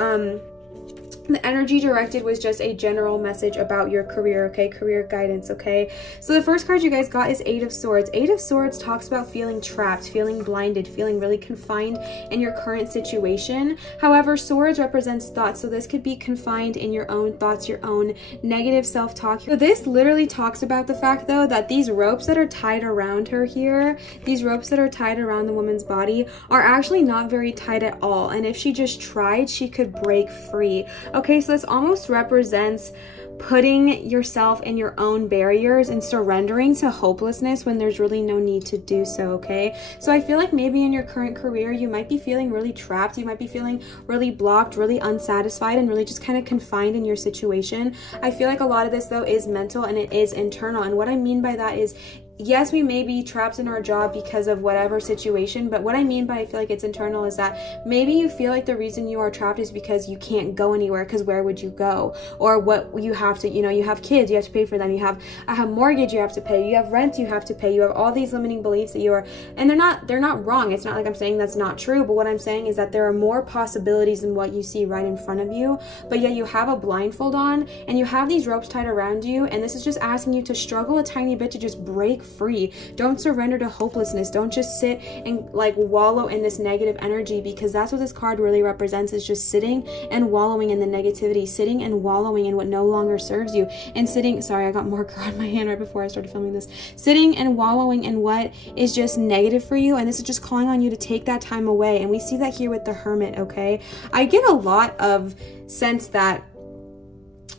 the energy directed was just a general message about your career. Okay, career guidance. Okay, so the first card you guys got is 8 of Swords. 8 of Swords talks about feeling trapped, feeling blinded, feeling really confined in your current situation. However, Swords represents thoughts, so this could be confined in your own thoughts, your own negative self-talk. So this literally talks about the fact, though, that these ropes that are tied around her here, these ropes that are tied around the woman's body, are actually not very tight at all, and if she just tried, she could break free. Okay, so this almost represents putting yourself in your own barriers and surrendering to hopelessness when there's really no need to do so. Okay, so I feel like maybe in your current career you might be feeling really trapped, you might be feeling really blocked, really unsatisfied, and really just kind of confined in your situation. I feel like a lot of this, though, is mental and it is internal, and what I mean by that is, yes, we may be trapped in our job because of whatever situation, but what I mean by I feel like it's internal is that maybe you feel like the reason you are trapped is because you can't go anywhere, because where would you go? Or what you have to, you know, you have kids, you have to pay for them, you have a mortgage you have to pay, you have rent you have to pay, you have all these limiting beliefs that you are, and they're not wrong. It's not like I'm saying that's not true, but what I'm saying is that there are more possibilities than what you see right in front of you, but yet you have a blindfold on and you have these ropes tied around you, and this is just asking you to struggle a tiny bit to just break free. Don't surrender to hopelessness. Don't just sit and like wallow in this negative energy, because that's what this card really represents, is just sitting and wallowing in the negativity, sitting and wallowing in what no longer serves you, and sitting, sorry, I got marker on my hand right before I started filming this, sitting and wallowing in what is just negative for you. And this is just calling on you to take that time away. And we see that here with the Hermit, okay? I get a lot of sense that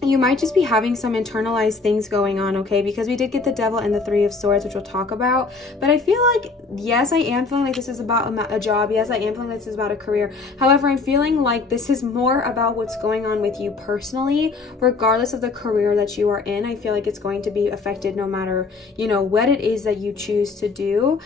you might just be having some internalized things going on, okay? Because we did get the Devil and the Three of Swords, which we'll talk about. But I feel like, yes, I am feeling like this is about a job. Yes, I am feeling like this is about a career. However, I'm feeling like this is more about what's going on with you personally, regardless of the career that you are in. I feel like it's going to be affected no matter, you know, what it is that you choose to do.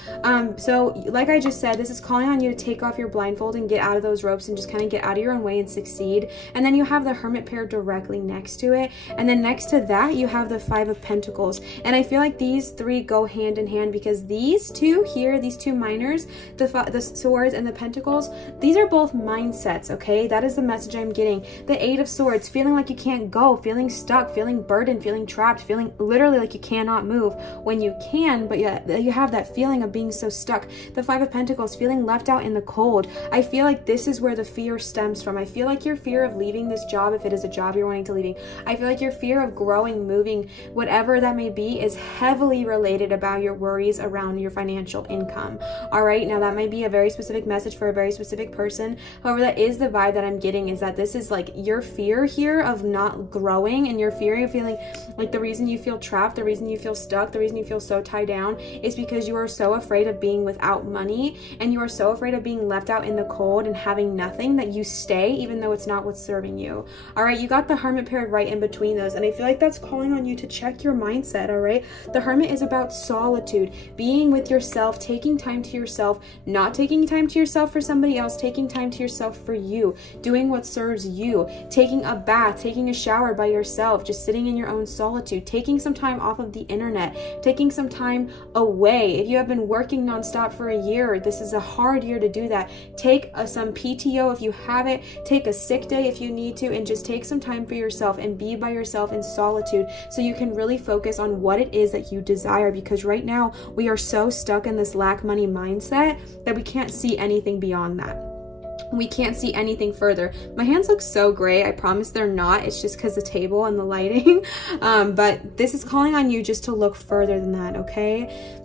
So like I just said, this is calling on you to take off your blindfold and get out of those ropes and just kind of get out of your own way and succeed. And then you have the Hermit pair directly next to it, and then next to that you have the Five of Pentacles. And I feel like these three go hand in hand, because these two here, these two minors, the Swords and the Pentacles, these are both mindsets, okay? That is the message I'm getting. The Eight of Swords, feeling like you can't go, feeling stuck, feeling burdened, feeling trapped, feeling literally like you cannot move when you can, but yet you have that feeling of being so stuck. The Five of Pentacles, feeling left out in the cold. I feel like this is where the fear stems from. I feel like your fear of leaving this job, if it is a job you're wanting to leaving, I feel like your fear of growing, moving, whatever that may be, is heavily related about your worries around your financial income. All right, now that might be a very specific message for a very specific person. However, that is the vibe that I'm getting, is that this is like your fear here of not growing, and your fear of feeling like the reason you feel trapped, the reason you feel stuck, the reason you feel so tied down is because you are so afraid of being without money, and you are so afraid of being left out in the cold and having nothing, that you stay even though it's not what's serving you. All right, you got the Hermit paired right in between those, and I feel like that's calling on you to check your mindset. All right, the Hermit is about solitude, being with yourself, taking time to yourself, not taking time to yourself for somebody else, taking time to yourself for you, doing what serves you, taking a bath, taking a shower by yourself, just sitting in your own solitude, taking some time off of the internet, taking some time away. If you have been working nonstop for a year, this is a hard year to do that. Take some PTO if you have it, take a sick day if you need to, and just take some time for yourself and be by yourself in solitude, so you can really focus on what it is that you desire. Because right now we are so stuck in this lack money mindset that we can't see anything beyond that. We can't see anything further. My hands look so gray. I promise they're not. It's just because the table and the lighting. But this is calling on you just to look further than that, okay?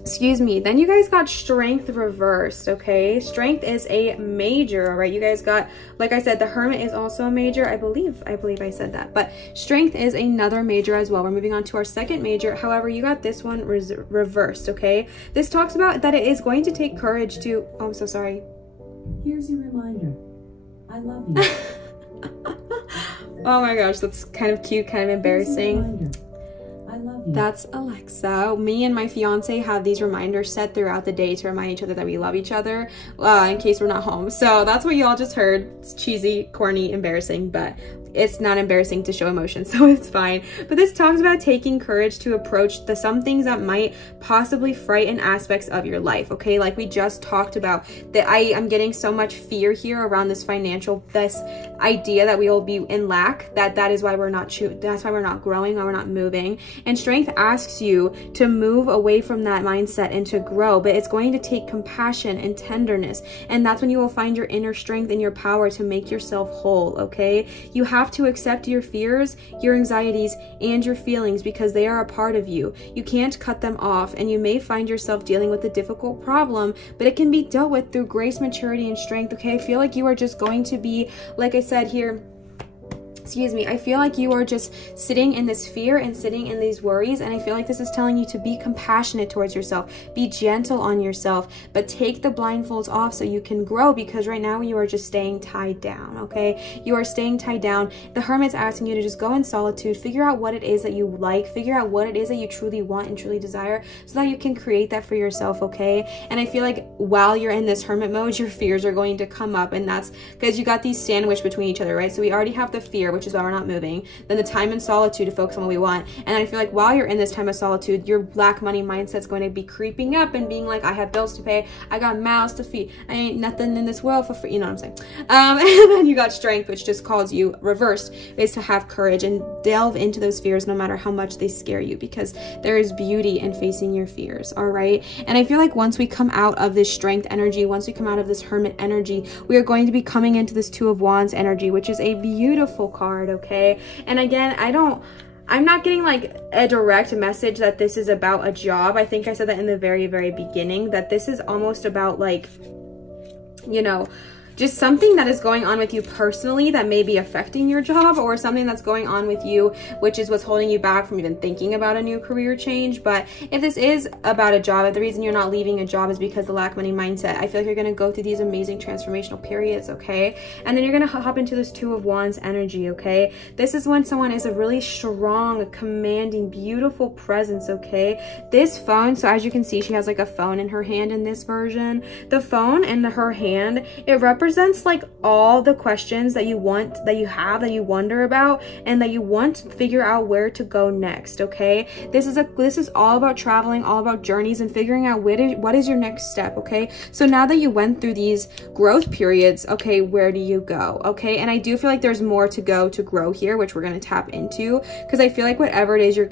Excuse me. Then you guys got Strength reversed, okay? Strength is a major, all right? You guys got, like I said, the Hermit is also a major. I believe I said that. But Strength is another major as well. We're moving on to our second major. However, you got this one reversed, okay? This talks about that it is going to take courage to... Oh, I'm so sorry. Here's your reminder. I love you. Oh my gosh, that's kind of cute, kind of embarrassing. I love you. That's Alexa. Me and my fiance have these reminders set throughout the day to remind each other that we love each other in case we're not home. So that's what y'all just heard. It's cheesy, corny, embarrassing, but it's not embarrassing to show emotion, so it's fine. But this talks about taking courage to approach some things that might possibly frighten aspects of your life, okay? Like we just talked about, that I am getting so much fear here around this idea that we will be in lack, that is why we're not growing, why we're not moving. And Strength asks you to move away from that mindset and to grow, but it's going to take compassion and tenderness, and that's when you will find your inner strength and your power to make yourself whole, okay? You have to accept your fears, your anxieties, and your feelings, because they are a part of you. You can't cut them off, and you may find yourself dealing with a difficult problem, but it can be dealt with through grace, maturity, and strength, okay? I feel like you are just going to be, like I said here, excuse me, I feel like you are just sitting in this fear and sitting in these worries, and I feel like this is telling you to be compassionate towards yourself, be gentle on yourself, but take the blindfolds off so you can grow, because right now you are just staying tied down, okay? You are staying tied down. The Hermit's asking you to just go in solitude, figure out what it is that you like, figure out what it is that you truly want and truly desire, so that you can create that for yourself, okay? And I feel like while you're in this Hermit mode, your fears are going to come up, and that's because you got these sandwiched between each other, right? So we already have the fear, which is why we're not moving. Then the time in solitude to focus on what we want. And I feel like while you're in this time of solitude, your lack money mindset's going to be creeping up and being like, I have bills to pay, I got mouths to feed, I ain't nothing in this world for free, you know what I'm saying? And then you got strength, which just calls you, reversed, is to have courage and delve into those fears no matter how much they scare you, because there is beauty in facing your fears, all right? And I feel like once we come out of this strength energy, once we come out of this hermit energy, we are going to be coming into this Two of Wands energy, which is a beautiful card, okay? And again, I'm not getting like a direct message that this is about a job. I think I said that in the very, very beginning, that this is almost about like, you know, just something that is going on with you personally that may be affecting your job, or something that's going on with you, which is what's holding you back from even thinking about a new career change. But if this is about a job, the reason you're not leaving a job is because the lack money mindset. I feel like you're going to go through these amazing transformational periods, okay? And then you're going to hop into this Two of Wands energy, okay? This is when someone is a really strong, commanding, beautiful presence, okay? This phone, so as you can see, she has like a phone in her hand in this version. The phone in her hand, it represents like all the questions that you want, that you have, that you wonder about, and that you want to figure out where to go next, okay? This is all about traveling, all about journeys, and figuring out what is your next step, okay? So now that you went through these growth periods, okay, where do you go, okay? And I do feel like there's more to go to grow here, which we're going to tap into, because I feel like whatever it is you're...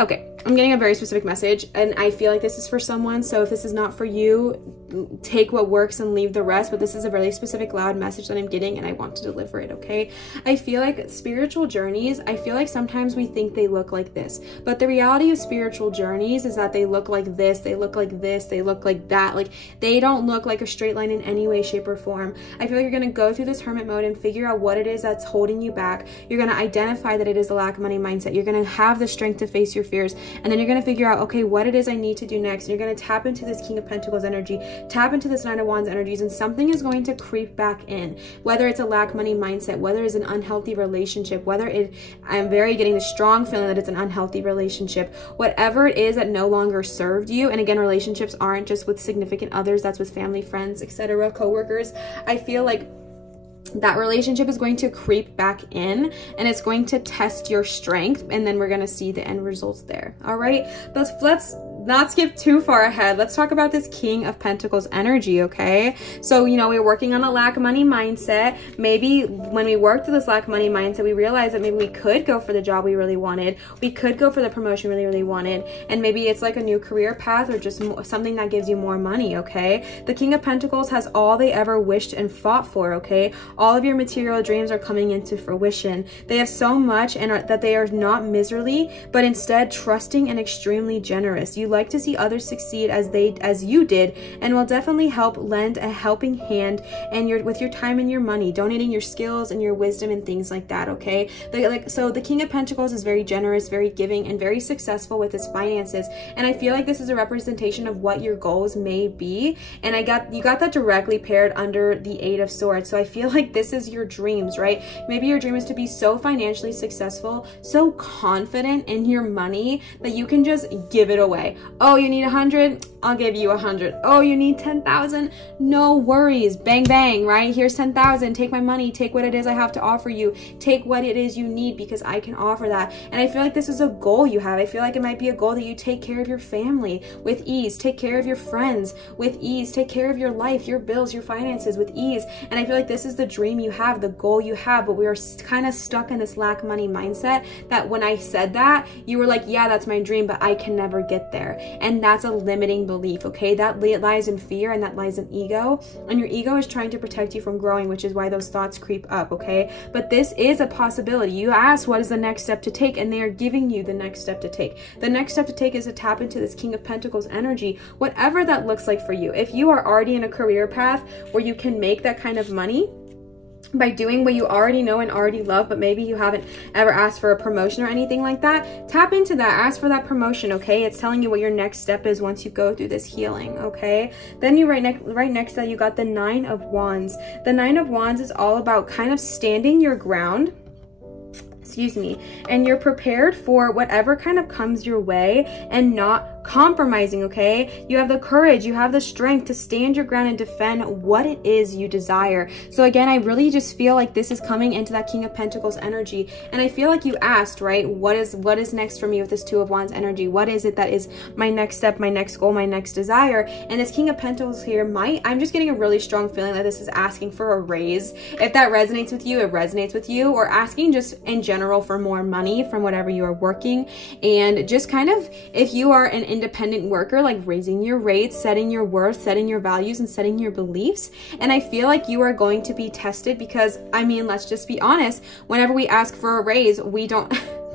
Okay, I'm getting a very specific message, and I feel like this is for someone, so if this is not for you, take what works and leave the rest, but this is a really specific, loud message that I'm getting, and I want to deliver it, okay? I feel like spiritual journeys, I feel like sometimes we think they look like this, but the reality of spiritual journeys is that they look like this, they look like this, they look like that. Like, they don't look like a straight line in any way, shape, or form. I feel like you're going to go through this hermit mode and figure out what it is that's holding you back. You're going to identify that it is a lack of money mindset. You're going to have the strength to face your fears, and then you're going to figure out, okay, what it is I need to do next. And you're going to tap into this King of Pentacles energy, tap into this Nine of Wands energies, and something is going to creep back in, whether it's a lack money mindset, whether it's an unhealthy relationship, I'm very getting the strong feeling that it's an unhealthy relationship, whatever it is that no longer served you. And again, relationships aren't just with significant others, that's with family, friends, etc., co-workers. I feel like that relationship is going to creep back in, and it's going to test your strength, and then we're going to see the end results there. All right, let's not skip too far ahead. Let's talk about this King of Pentacles energy, okay? So, you know, we're working on a lack of money mindset. Maybe when we worked through this lack of money mindset, we realized that maybe we could go for the job we really wanted. We could go for the promotion we really, really wanted. And maybe it's like a new career path, or just something that gives you more money, okay? The King of Pentacles has all they ever wished and fought for, okay? All of your material dreams are coming into fruition. They have so much, and that they are not miserly, but instead trusting and extremely generous. You like to see others succeed as you did, and will definitely help lend a helping hand, and with your time and your money, donating your skills and your wisdom and things like that, okay? So the King of Pentacles is very generous, very giving, and very successful with his finances, and I feel like this is a representation of what your goals may be. And you got that directly paired under the Eight of Swords. So I feel like this is your dreams, right? Maybe your dream is to be so financially successful, so confident in your money that you can just give it away. Oh, you need 100? I'll give you 100. Oh, you need 10,000? No worries. Bang, bang, right? Here's 10,000. Take my money. Take what it is I have to offer you. Take what it is you need, because I can offer that. And I feel like this is a goal you have. I feel like it might be a goal that you take care of your family with ease, take care of your friends with ease, take care of your life, your bills, your finances with ease. And I feel like this is the dream you have, the goal you have, but we are kind of stuck in this lack money mindset that when I said that, you were like, yeah, that's my dream, but I can never get there. And that's a limiting belief, okay? That lies in fear, and that lies in ego, and your ego is trying to protect you from growing, which is why those thoughts creep up, okay? But this is a possibility. You ask what is the next step to take, and they are giving you the next step to take. The next step to take is to tap into this King of Pentacles energy, whatever that looks like for you. If you are already in a career path where you can make that kind of money by doing what you already know and already love, but maybe you haven't ever asked for a promotion or anything like that, tap into that, ask for that promotion, okay? It's telling you what your next step is once you go through this healing, okay? Then you right next to that, you got the Nine of Wands. The Nine of Wands is all about kind of standing your ground, and you're prepared for whatever kind of comes your way, and not compromising, okay? You have the courage, you have the strength to stand your ground and defend what it is you desire. So again, I really just feel like this is coming into that King of Pentacles energy. And I feel like you asked, right? What is next for me with this Two of Wands energy? What is it that is my next step, my next goal, my next desire? And this King of Pentacles here I'm just getting a really strong feeling that this is asking for a raise. If that resonates with you, it resonates with you, or asking just in general for more money from whatever you are working. And just kind of, if you are an independent worker, like raising your rates, setting your worth, setting your values, and setting your beliefs. And I feel like you are going to be tested because, I mean, let's just be honest, whenever we ask for a raise, we don't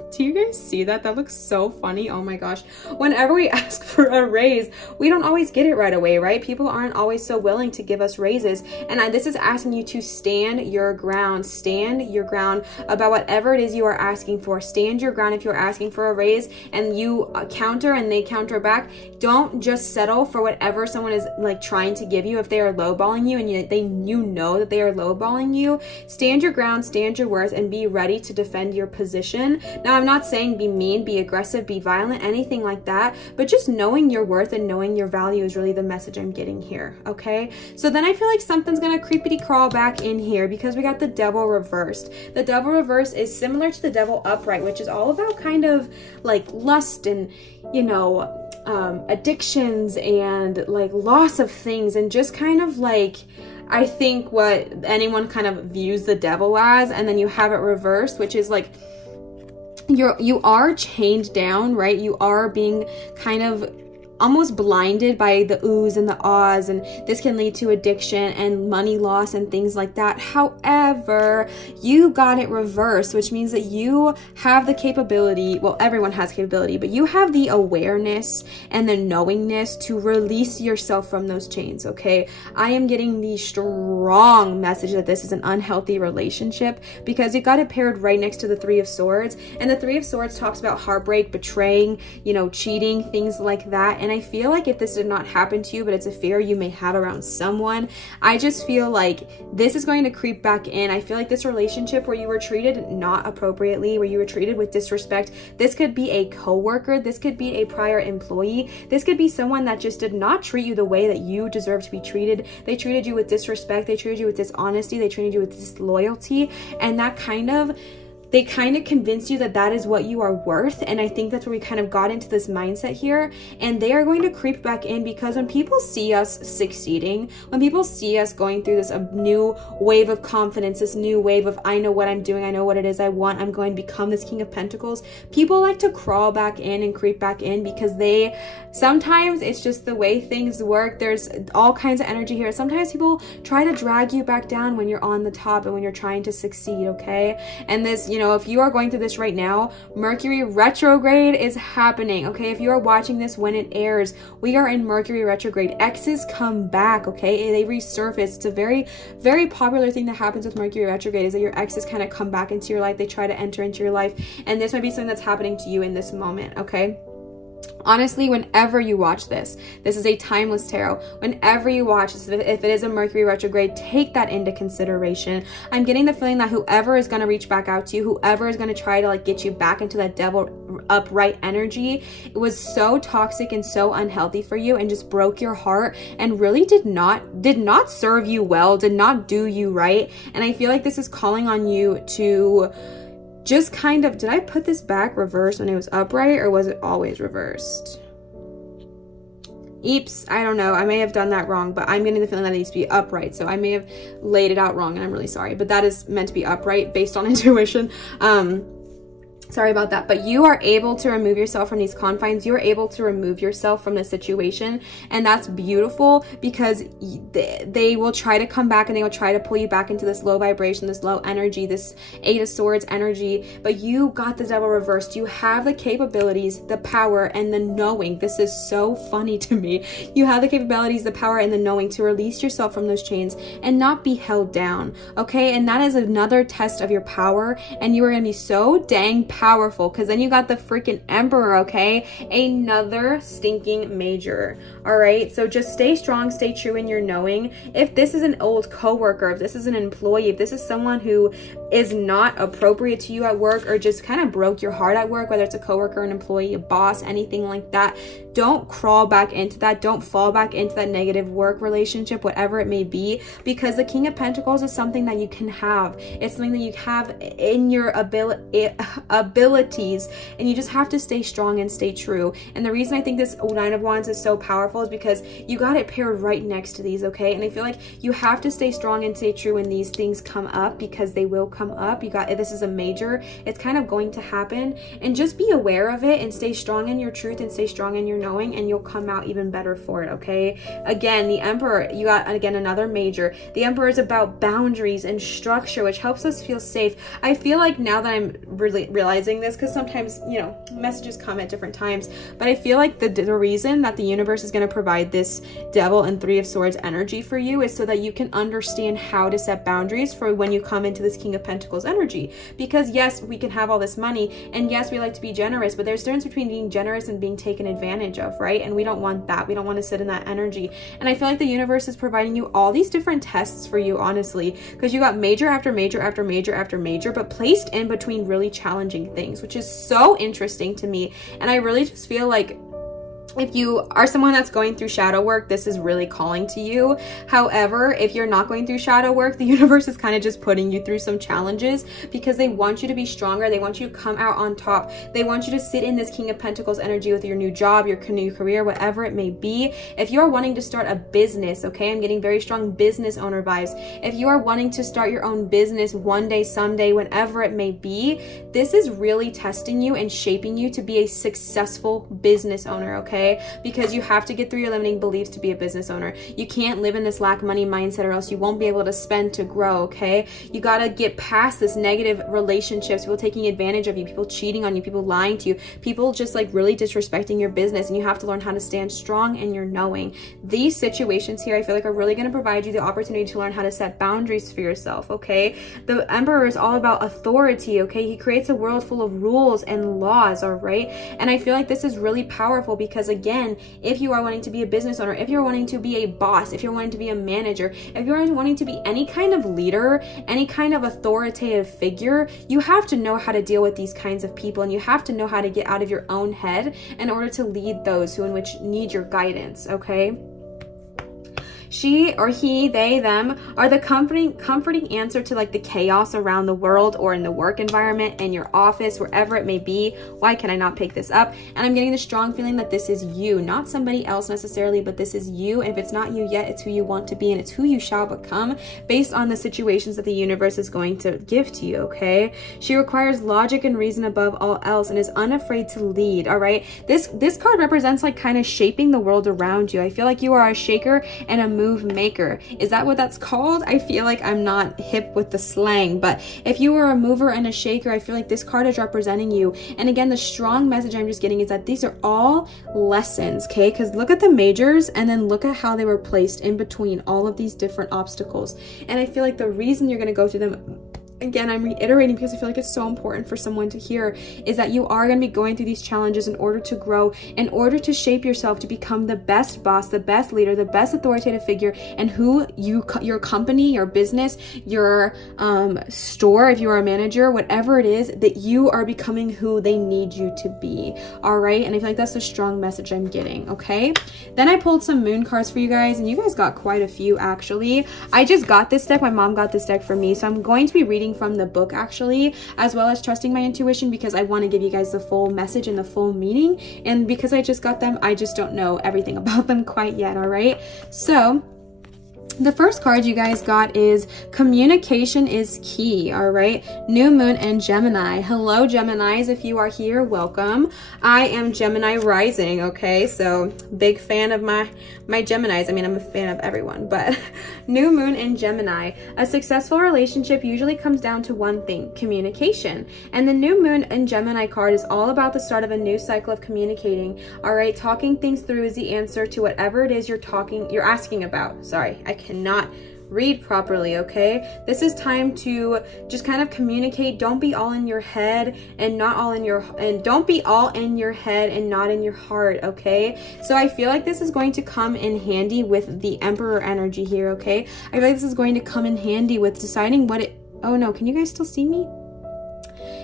do you guys see that? That looks so funny. Oh my gosh. Whenever we ask for a raise, we don't always get it right away, right? People aren't always so willing to give us raises. And this is asking you to stand your ground. Stand your ground about whatever it is you are asking for. Stand your ground if you're asking for a raise and you counter and they counter back. Don't just settle for whatever someone is like trying to give you if they are lowballing you and you know that they are lowballing you. Stand your ground, stand your worth, and be ready to defend your position. Now, I'm not saying be mean, be aggressive, be violent, anything like that, but just knowing your worth and knowing your value is really the message I'm getting here, okay? So then I feel like something's gonna creepity crawl back in here because we got the Devil reversed. The Devil reverse is similar to the Devil upright, which is all about kind of like lust and, you know, addictions and like loss of things and just kind of like, I think what anyone kind of views the devil as. And then you have it reversed, which is like, you are chained down, right? You are being kind of almost blinded by the oohs and the ahs, and this can lead to addiction and money loss and things like that. However, you got it reversed, which means that you have the capability, well, everyone has capability, but you have the awareness and the knowingness to release yourself from those chains, okay? I am getting the strong message that this is an unhealthy relationship because you got it paired right next to the Three of Swords, and the Three of Swords talks about heartbreak, betraying, you know, cheating, things like that. And I feel like if this did not happen to you, but it's a fear you may have around someone, I just feel like this is going to creep back in. I feel like this relationship where you were treated not appropriately, where you were treated with disrespect, this could be a coworker, this could be a prior employee, this could be someone that just did not treat you the way that you deserve to be treated. They treated you with disrespect, they treated you with dishonesty, they treated you with disloyalty, and that they kind of convinced you that that is what you are worth. And I think that's where we kind of got into this mindset here. And they are going to creep back in because when people see us succeeding, when people see us going through this new wave of confidence, this new wave of I know what I'm doing, I know what it is I want, I'm going to become this King of Pentacles, people like to crawl back in and creep back in because sometimes it's just the way things work. There's all kinds of energy here. Sometimes people try to drag you back down when you're on the top and when you're trying to succeed, okay? And this, you know, if you are going through this right now, Mercury retrograde is happening, okay? If you are watching this when it airs, we are in Mercury retrograde. Exes come back, okay? They resurface. It's a very, very popular thing that happens with Mercury retrograde is that your exes kind of come back into your life. They try to enter into your life. And this might be something that's happening to you in this moment, okay? Honestly, whenever you watch this is a timeless tarot. Whenever you watch this, if it is a Mercury retrograde, take that into consideration. I'm getting the feeling that whoever is going to reach back out to you, whoever is going to try to like get you back into that devil upright energy, it was so toxic and so unhealthy for you and just broke your heart and really did not serve you well, did not do you right. And I feel like this is calling on you to just kind of, did I put this back reversed when it was upright or was it always reversed? Eeps, I don't know. I may have done that wrong, but I'm getting the feeling that it needs to be upright. So I may have laid it out wrong and I'm really sorry, but that is meant to be upright based on intuition. Sorry about that, but you are able to remove yourself from these confines. You're able to remove yourself from the situation, and that's beautiful because they will try to come back and they will try to pull you back into this low vibration, this low energy, this Eight of Swords energy, but you got the devil reversed. You have the capabilities, the power, and the knowing. This is so funny to me. You have the capabilities, the power, and the knowing to release yourself from those chains and not be held down, okay? And that is another test of your power, and you are going to be so dang powerful, because then you got the freaking Emperor, okay? Another stinking major. All right, so just stay strong, stay true in your knowing. If this is an old coworker, if this is an employee, if this is someone who is not appropriate to you at work, or just kind of broke your heart at work, whether it's a coworker, an employee, a boss, anything like that, don't crawl back into that. Don't fall back into that negative work relationship, whatever it may be, because the King of Pentacles is something that you can have. It's something that you have in your abilities, and you just have to stay strong and stay true. And the reason I think this Nine of Wands is so powerful is because you got it paired right next to these, okay? And I feel like you have to stay strong and stay true when these things come up, because they will come up. This is a major, it's kind of going to happen, and just be aware of it and stay strong in your truth and stay strong in your knowing, and you'll come out even better for it, okay? Again, the Emperor, you got, again, another major. The Emperor is about boundaries and structure, which helps us feel safe. I feel like now that I'm really realizing this, because sometimes, you know, messages come at different times, but I feel like the reason that the universe is going to provide this Devil and Three of Swords energy for you is so that you can understand how to set boundaries for when you come into this King of Pentacles energy. Because yes, we can have all this money, and yes, we like to be generous, but there's a difference between being generous and being taken advantage of, right? And we don't want that. We don't want to sit in that energy. And I feel like the universe is providing you all these different tests for you, honestly, because you got major after major after major after major, but placed in between really challenging things, which is so interesting to me. And I really just feel like if you are someone that's going through shadow work, this is really calling to you. However, if you're not going through shadow work, the universe is kind of just putting you through some challenges, because they want you to be stronger. They want you to come out on top. They want you to sit in this King of Pentacles energy with your new job, your new career, whatever it may be. If you're wanting to start a business, okay, I'm getting very strong business owner vibes. If you are wanting to start your own business one day, someday, whenever it may be, this is really testing you and shaping you to be a successful business owner, okay? Because you have to get through your limiting beliefs to be a business owner. You can't live in this lack money mindset, or else you won't be able to spend to grow, okay? You got to get past this negative relationships, people taking advantage of you, people cheating on you, people lying to you, people just like really disrespecting your business, and you have to learn how to stand strong in your knowing. These situations here, I feel like, are really going to provide you the opportunity to learn how to set boundaries for yourself, okay? The Emperor is all about authority, okay? He creates a world full of rules and laws, all right? And I feel like this is really powerful, because again, if you are wanting to be a business owner, if you're wanting to be a boss, if you're wanting to be a manager, if you're wanting to be any kind of leader, any kind of authoritative figure, you have to know how to deal with these kinds of people, and you have to know how to get out of your own head in order to lead those who in which need your guidance, okay? She or he, they, them are the comforting answer to like the chaos around the world, or in the work environment, in your office, wherever it may be. Why can I not pick this up? And I'm getting the strong feeling that this is you, not somebody else necessarily, but this is you. And if it's not you yet, it's who you want to be, and it's who you shall become based on the situations that the universe is going to give to you, okay? She requires logic and reason above all else, and is unafraid to lead, all right? This card represents like kind of shaping the world around you. I feel like you are a shaker and a move maker. Is that what that's called? I feel like I'm not hip with the slang, but if you are a mover and a shaker, I feel like this card is representing you. And again, the strong message I'm just getting is that these are all lessons, okay? Because look at the majors, and then look at how they were placed in between all of these different obstacles. And I feel like the reason you're going to go through them, again, I'm reiterating because I feel like it's so important for someone to hear, is that you are going to be going through these challenges in order to grow, in order to shape yourself to become the best boss, the best leader, the best authoritative figure, and who your company, your business, your store, if you are a manager, whatever it is, that you are becoming who they need you to be. All right. And I feel like that's a strong message I'm getting. Okay. Then I pulled some moon cards for you guys, and you guys got quite a few actually. I just got this deck. My mom got this deck for me. So I'm going to be reading from the book actually, as well as trusting my intuition, because I want to give you guys the full message and the full meaning. And because I just got them, I just don't know everything about them quite yet. All right. So the first card you guys got is communication is key, all right? New moon and Gemini. Hello, Geminis. If you are here, welcome. I am Gemini rising, okay? So big fan of my Geminis. I mean, I'm a fan of everyone, but new moon and Gemini. A successful relationship usually comes down to one thing, communication. And the new moon and Gemini card is all about the start of a new cycle of communicating, all right? Talking things through is the answer to whatever it is you're asking about. Sorry, I cannot read properly, okay? This is time to just kind of communicate. Don't be all in your head and not all in your, and don't be all in your head and not in your heart, okay? So I feel like this is going to come in handy with the Emperor energy here, okay? I feel like this is going to come in handy with deciding what it, oh no, can you guys still see me?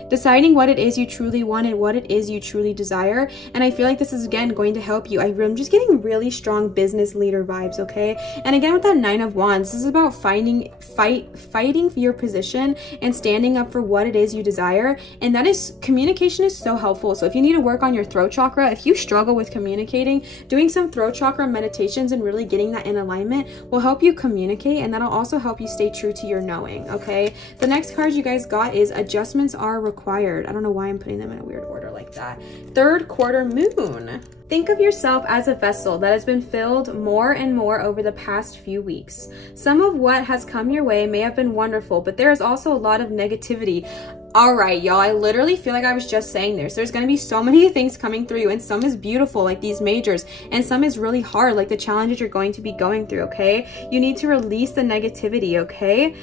Deciding what it is you truly want and what it is you truly desire. And I feel like this is, again, going to help you. I'm just getting really strong business leader vibes, okay? And again, with that 9 of Wands, this is about fighting for your position and standing up for what it is you desire. And that is, communication is so helpful. So if you need to work on your throat chakra, if you struggle with communicating, doing some throat chakra meditations and really getting that in alignment will help you communicate, and that'll also help you stay true to your knowing, okay? The next card you guys got is adjustments are required. I don't know why I'm putting them in a weird order like that. Third quarter moon. Think of yourself as a vessel that has been filled more and more over the past few weeks. Some of what has come your way may have been wonderful, but there is also a lot of negativity. All right, y'all, I literally feel like I was just saying this. There's going to be so many things coming through, and some is beautiful, like these majors, and some is really hard, like the challenges you're going to be going through, okay? You need to release the negativity, okay?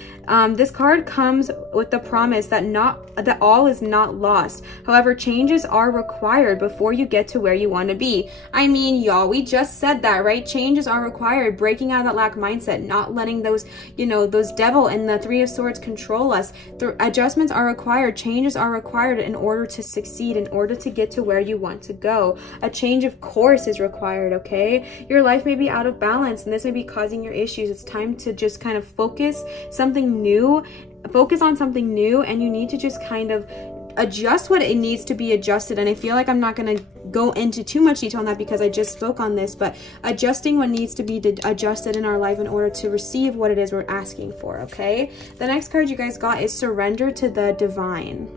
This card comes with the promise that all is not lost. However, changes are required before you get to where you want to be. I mean, y'all, we just said that, right? Changes are required. Breaking out of that lack mindset, not letting those, you know, those devil and the 3 of Swords control us. The adjustments are required. Changes are required in order to succeed, in order to get to where you want to go. A change of course is required, okay? Your life may be out of balance, and this may be causing your issues. It's time to just kind of focus on something new, and you need to just kind of adjust what it needs to be adjusted. And I feel like I'm not going to go into too much detail on that because I just spoke on this, but adjusting what needs to be adjusted in our life in order to receive what it is we're asking for, okay? The next card you guys got is surrender to the divine.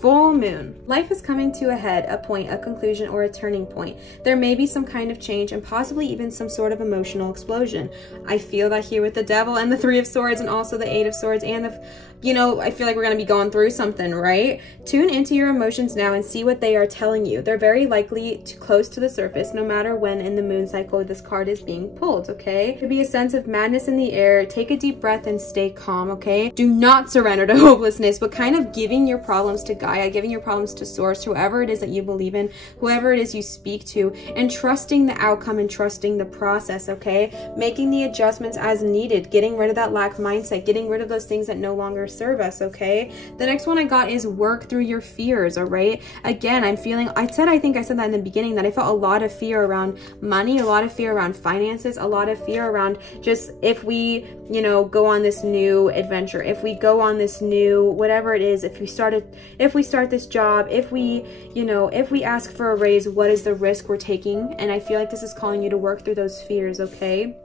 Full moon. Life is coming to a head, a point, a conclusion, or a turning point. There may be some kind of change and possibly even some sort of emotional explosion. I feel that here with the devil and the 3 of Swords and also the 8 of Swords and the, you know, I feel like we're going to be going through something, right? Tune into your emotions now and see what they are telling you. They're very likely to close to the surface no matter when in the moon cycle this card is being pulled, okay? There could be a sense of madness in the air. Take a deep breath and stay calm, okay? Do not surrender to hopelessness, but kind of giving your problems to Gaia, giving your problems to Source, whoever it is that you believe in, whoever it is you speak to, and trusting the outcome and trusting the process, okay? Making the adjustments as needed, getting rid of that lack mindset, getting rid of those things that no longer serve us, okay? The next one I got is work through your fears, all right? Again, I'm feeling, I think I said that in the beginning, that I felt a lot of fear around money, a lot of fear around finances, a lot of fear around just if we, you know, go on this new adventure, if we go on this new, whatever it is, if we start this job, if we, you know, if we ask for a raise, what is the risk we're taking? And I feel like this is calling you to work through those fears, okay?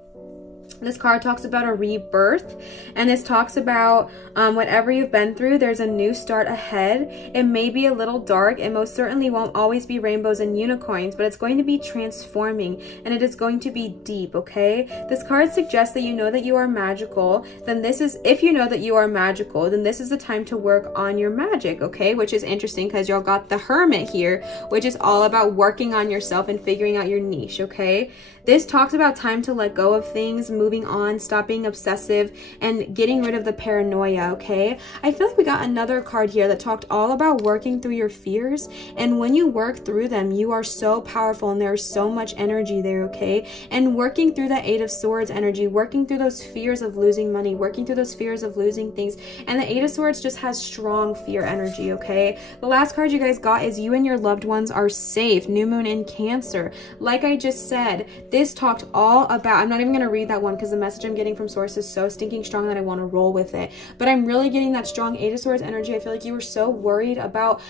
This card talks about a rebirth, and this talks about whatever you've been through, there's a new start ahead. It may be a little dark, it most certainly won't always be rainbows and unicorns, but it's going to be transforming, and it is going to be deep, okay? This card suggests that you know that you are magical. Then this is, if you know that you are magical, then this is the time to work on your magic, okay? Which is interesting because y'all got the Hermit here, which is all about working on yourself and figuring out your niche, okay? This talks about time to let go of things, moving on, stop being obsessive, and getting rid of the paranoia, okay? I feel like we got another card here that talked all about working through your fears, and when you work through them, you are so powerful, and there's so much energy there, okay? And working through that 8 of Swords energy, working through those fears of losing money, working through those fears of losing things, and the 8 of Swords just has strong fear energy, okay? The last card you guys got is you and your loved ones are safe. New moon in Cancer. Like I just said, this talked all about, I'm not even going to read that one because the message I'm getting from Source is so stinking strong that I want to roll with it, but I'm really getting that strong 8 of Swords energy. I feel like you were so worried about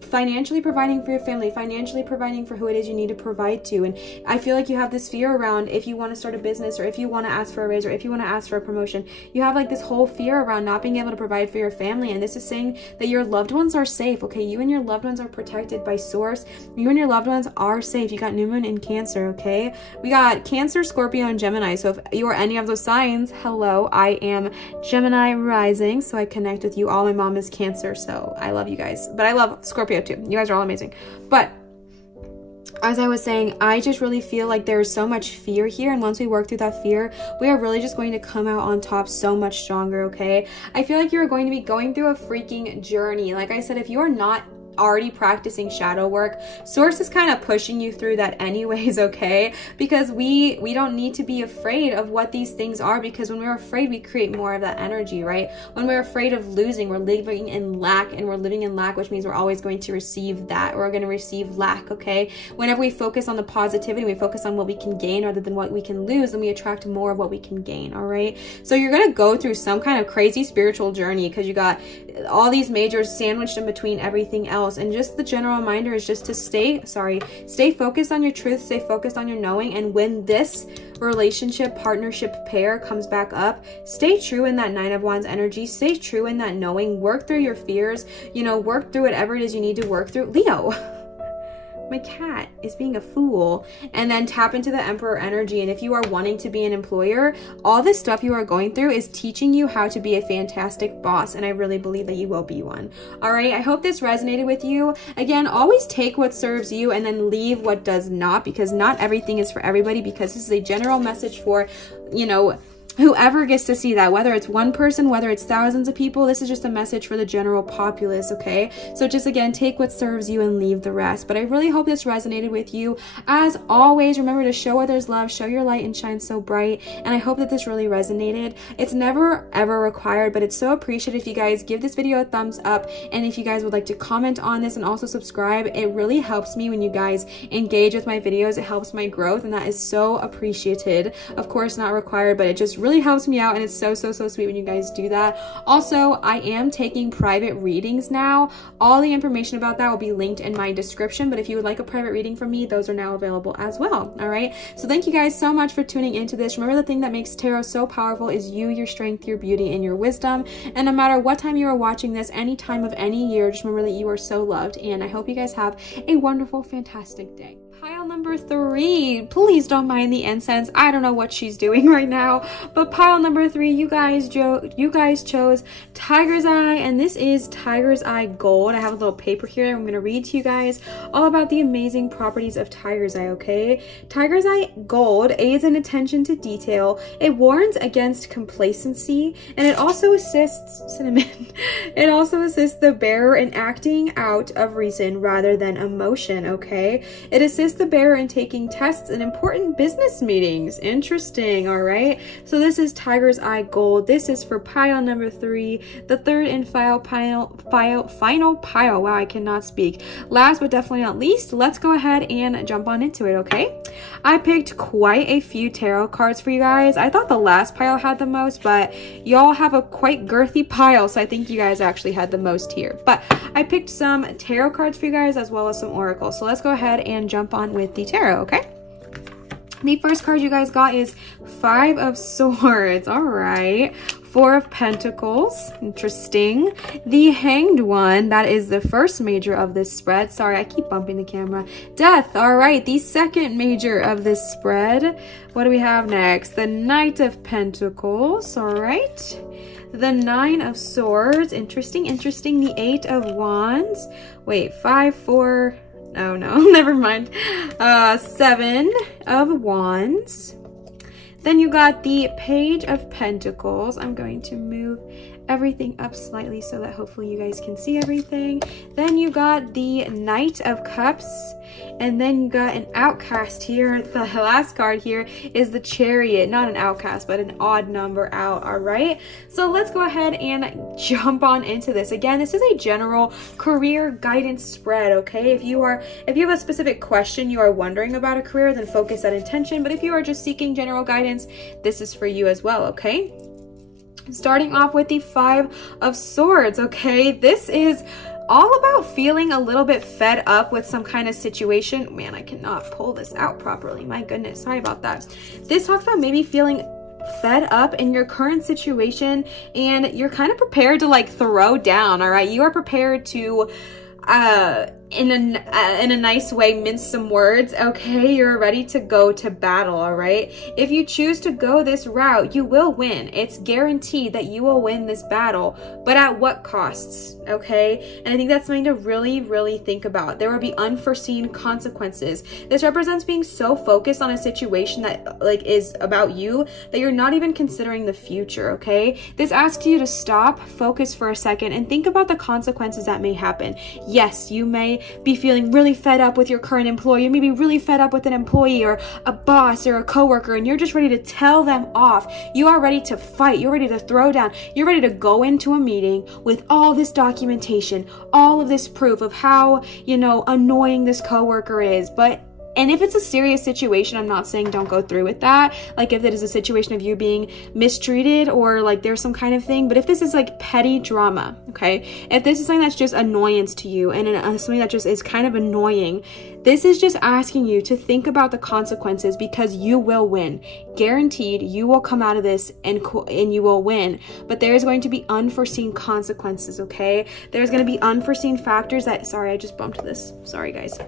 financially providing for your family, financially providing for who it is you need to provide to, and I feel like you have this fear around if you want to start a business, or if you want to ask for a raise, or if you want to ask for a promotion, you have like this whole fear around not being able to provide for your family. And this is saying that your loved ones are safe, okay? You and your loved ones are protected by Source. You and your loved ones are safe. You got new moon in Cancer, okay? We got Cancer, Scorpio, and Gemini. So if you are any of those signs, hello, I am Gemini rising, so I connect with you all. My mom is Cancer, so I love you guys, but I love Scorpio too. You guys are all amazing. But as I was saying, I just really feel like there's so much fear here, and once we work through that fear, we are really just going to come out on top so much stronger, okay? I feel like you're going to be going through a freaking journey. Like I said, if you are not already practicing shadow work, source is kind of pushing you through that anyways, okay? Because we don't need to be afraid of what these things are, because when we're afraid, we create more of that energy, right? When we're afraid of losing, we're living in lack, and we're living in lack, which means we're always going to receive that. We're going to receive lack, okay? Whenever we focus on the positivity, we focus on what we can gain rather than what we can lose, then we attract more of what we can gain, all right? So you're going to go through some kind of crazy spiritual journey, because you got all these majors sandwiched in between everything else. And just the general reminder is just to stay focused on your truth, stay focused on your knowing. And when this relationship, partnership, pair comes back up, stay true in that Nine of Wands energy, stay true in that knowing, work through your fears, you know, work through whatever it is you need to work through. Leo, my cat is being a fool. And then tap into the Emperor energy. And if you are wanting to be an employer, all this stuff you are going through is teaching you how to be a fantastic boss, and I really believe that you will be one. All right, I hope this resonated with you. Again, always take what serves you and then leave what does not, because not everything is for everybody, because this is a general message for, you know, whoever gets to see that, whether it's one person, whether it's thousands of people. This is just a message for the general populace, okay? So just, again, take what serves you and leave the rest. But I really hope this resonated with you. As always, remember to show others love, show your light, and shine so bright. And I hope that this really resonated. It's never ever required, but it's so appreciated if you guys give this video a thumbs up, and if you guys would like to comment on this and also subscribe. It really helps me when you guys engage with my videos. It helps my growth, and that is so appreciated. Of course, not required, but it just really helps me out, and it's so sweet when you guys do that. Also, I am taking private readings now. All the information about that will be linked in my description, but if you would like a private reading from me, those are now available as well. All right, so thank you guys so much for tuning into this. Remember, the thing that makes tarot so powerful is you, your strength, your beauty, and your wisdom. And no matter what time you are watching this, any time of any year, just remember that you are so loved, and I hope you guys have a wonderful, fantastic day. Pile number 3, please don't mind the incense. I don't know what she's doing right now, but pile number 3, you guys chose Tiger's Eye, and this is Tiger's Eye Gold. I have a little paper here. I'm going to read to you guys all about the amazing properties of Tiger's Eye, okay? Tiger's Eye Gold aids in attention to detail. It warns against complacency, and it also assists, it also assists the bearer in acting out of reason rather than emotion, okay? It assists the bearer in taking tests and important business meetings. Interesting, all right? So this is Tiger's Eye Gold. This is for pile number 3, the third and final pile. Wow, I cannot speak. Last but definitely not least, let's go ahead and jump on into it, okay? I picked quite a few tarot cards for you guys. I thought the last pile had the most, but y'all have a quite girthy pile, so I think you guys actually had the most here. But I picked some tarot cards for you guys as well as some oracles. So let's go ahead and jump on with the tarot, okay? The first card you guys got is 5 of Swords. All right. 4 of Pentacles. Interesting. The Hanged One. That is the first major of this spread. Sorry, I keep bumping the camera. Death. All right. The second major of this spread. What do we have next? The Knight of Pentacles. All right. The 9 of Swords. Interesting. The 8 of Wands. Wait, 5, 4... Oh no, never mind. 7 of Wands. Then you got the Page of Pentacles. I'm going to move everything up slightly so that hopefully you guys can see everything. Then you got the Knight of Cups. And then you got an Outcast here. The last card here is the Chariot. Not an outcast, but an odd number out. All right. So let's go ahead and jump on into this. Again, this is a general career guidance spread, okay? If you have a specific question you are wondering about a career, then focus that intention. But if you are just seeking general guidance, this is for you as well, okay? Starting off with the 5 of Swords, okay? This is all about feeling a little bit fed up with some kind of situation. Man, I cannot pull this out properly. My goodness, sorry about that. This talks about maybe feeling fed up in your current situation, and you're kind of prepared to like throw down, all right? You are prepared to in a nice way, mince some words, okay? You're ready to go to battle, all right? If you choose to go this route, you will win. It's guaranteed that you will win this battle, but at what costs, okay? And I think that's something to really, really think about. There will be unforeseen consequences. This represents being so focused on a situation that like is about you that you're not even considering the future, okay? This asks you to stop, focus for a second, and think about the consequences that may happen. Yes, you may be feeling really fed up with your current employer. You may be really fed up with an employee or a boss or a coworker, and you're just ready to tell them off. You are ready to fight. You're ready to throw down. You're ready to go into a meeting with all this documentation, all of this proof of how, you know, annoying this coworker is. And if it's a serious situation, I'm not saying don't go through with that. Like if it is a situation of you being mistreated or like there's some kind of thing, but if this is like petty drama, okay? If this is something that's just annoyance to you and something that just is kind of annoying, this is just asking you to think about the consequences because you will win. Guaranteed, you will come out of this and you will win. But there is going to be unforeseen consequences, okay? There's going to be unforeseen factors that, sorry, I just bumped this. Sorry, guys.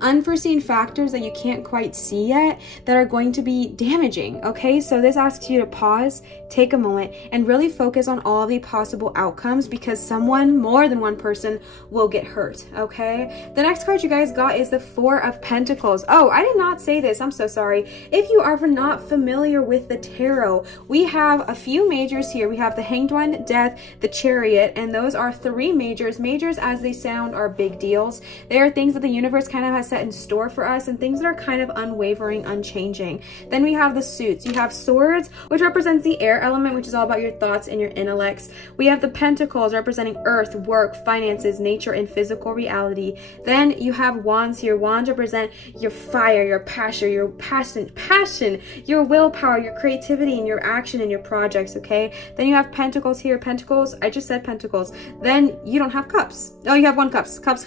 Unforeseen factors that you can't quite see yet that are going to be damaging, okay? So this asks you to pause, take a moment, and really focus on all the possible outcomes because someone, more than one person, will get hurt, okay? The next card you guys got is the Four of Pentacles. Oh, I did not say this. I'm so sorry. If you are not familiar with the tarot, we have a few majors here. We have the Hanged One, Death, the Chariot, and those are three majors. Majors, as they sound, are big deals. They are things that the universe kind of has set in store for us and things that are kind of unwavering, unchanging. Then we have the suits. You have Swords, which represents the air element, which is all about your thoughts and your intellects. We have the Pentacles representing earth, work, finances, nature, and physical reality. Then you have Wands here. Wands represent your fire, your passion, your willpower, your creativity, and your action and your projects, okay? Then you have Pentacles here. Pentacles, I just said Pentacles. Then you don't have Cups. Oh, you have one Cups. Cups.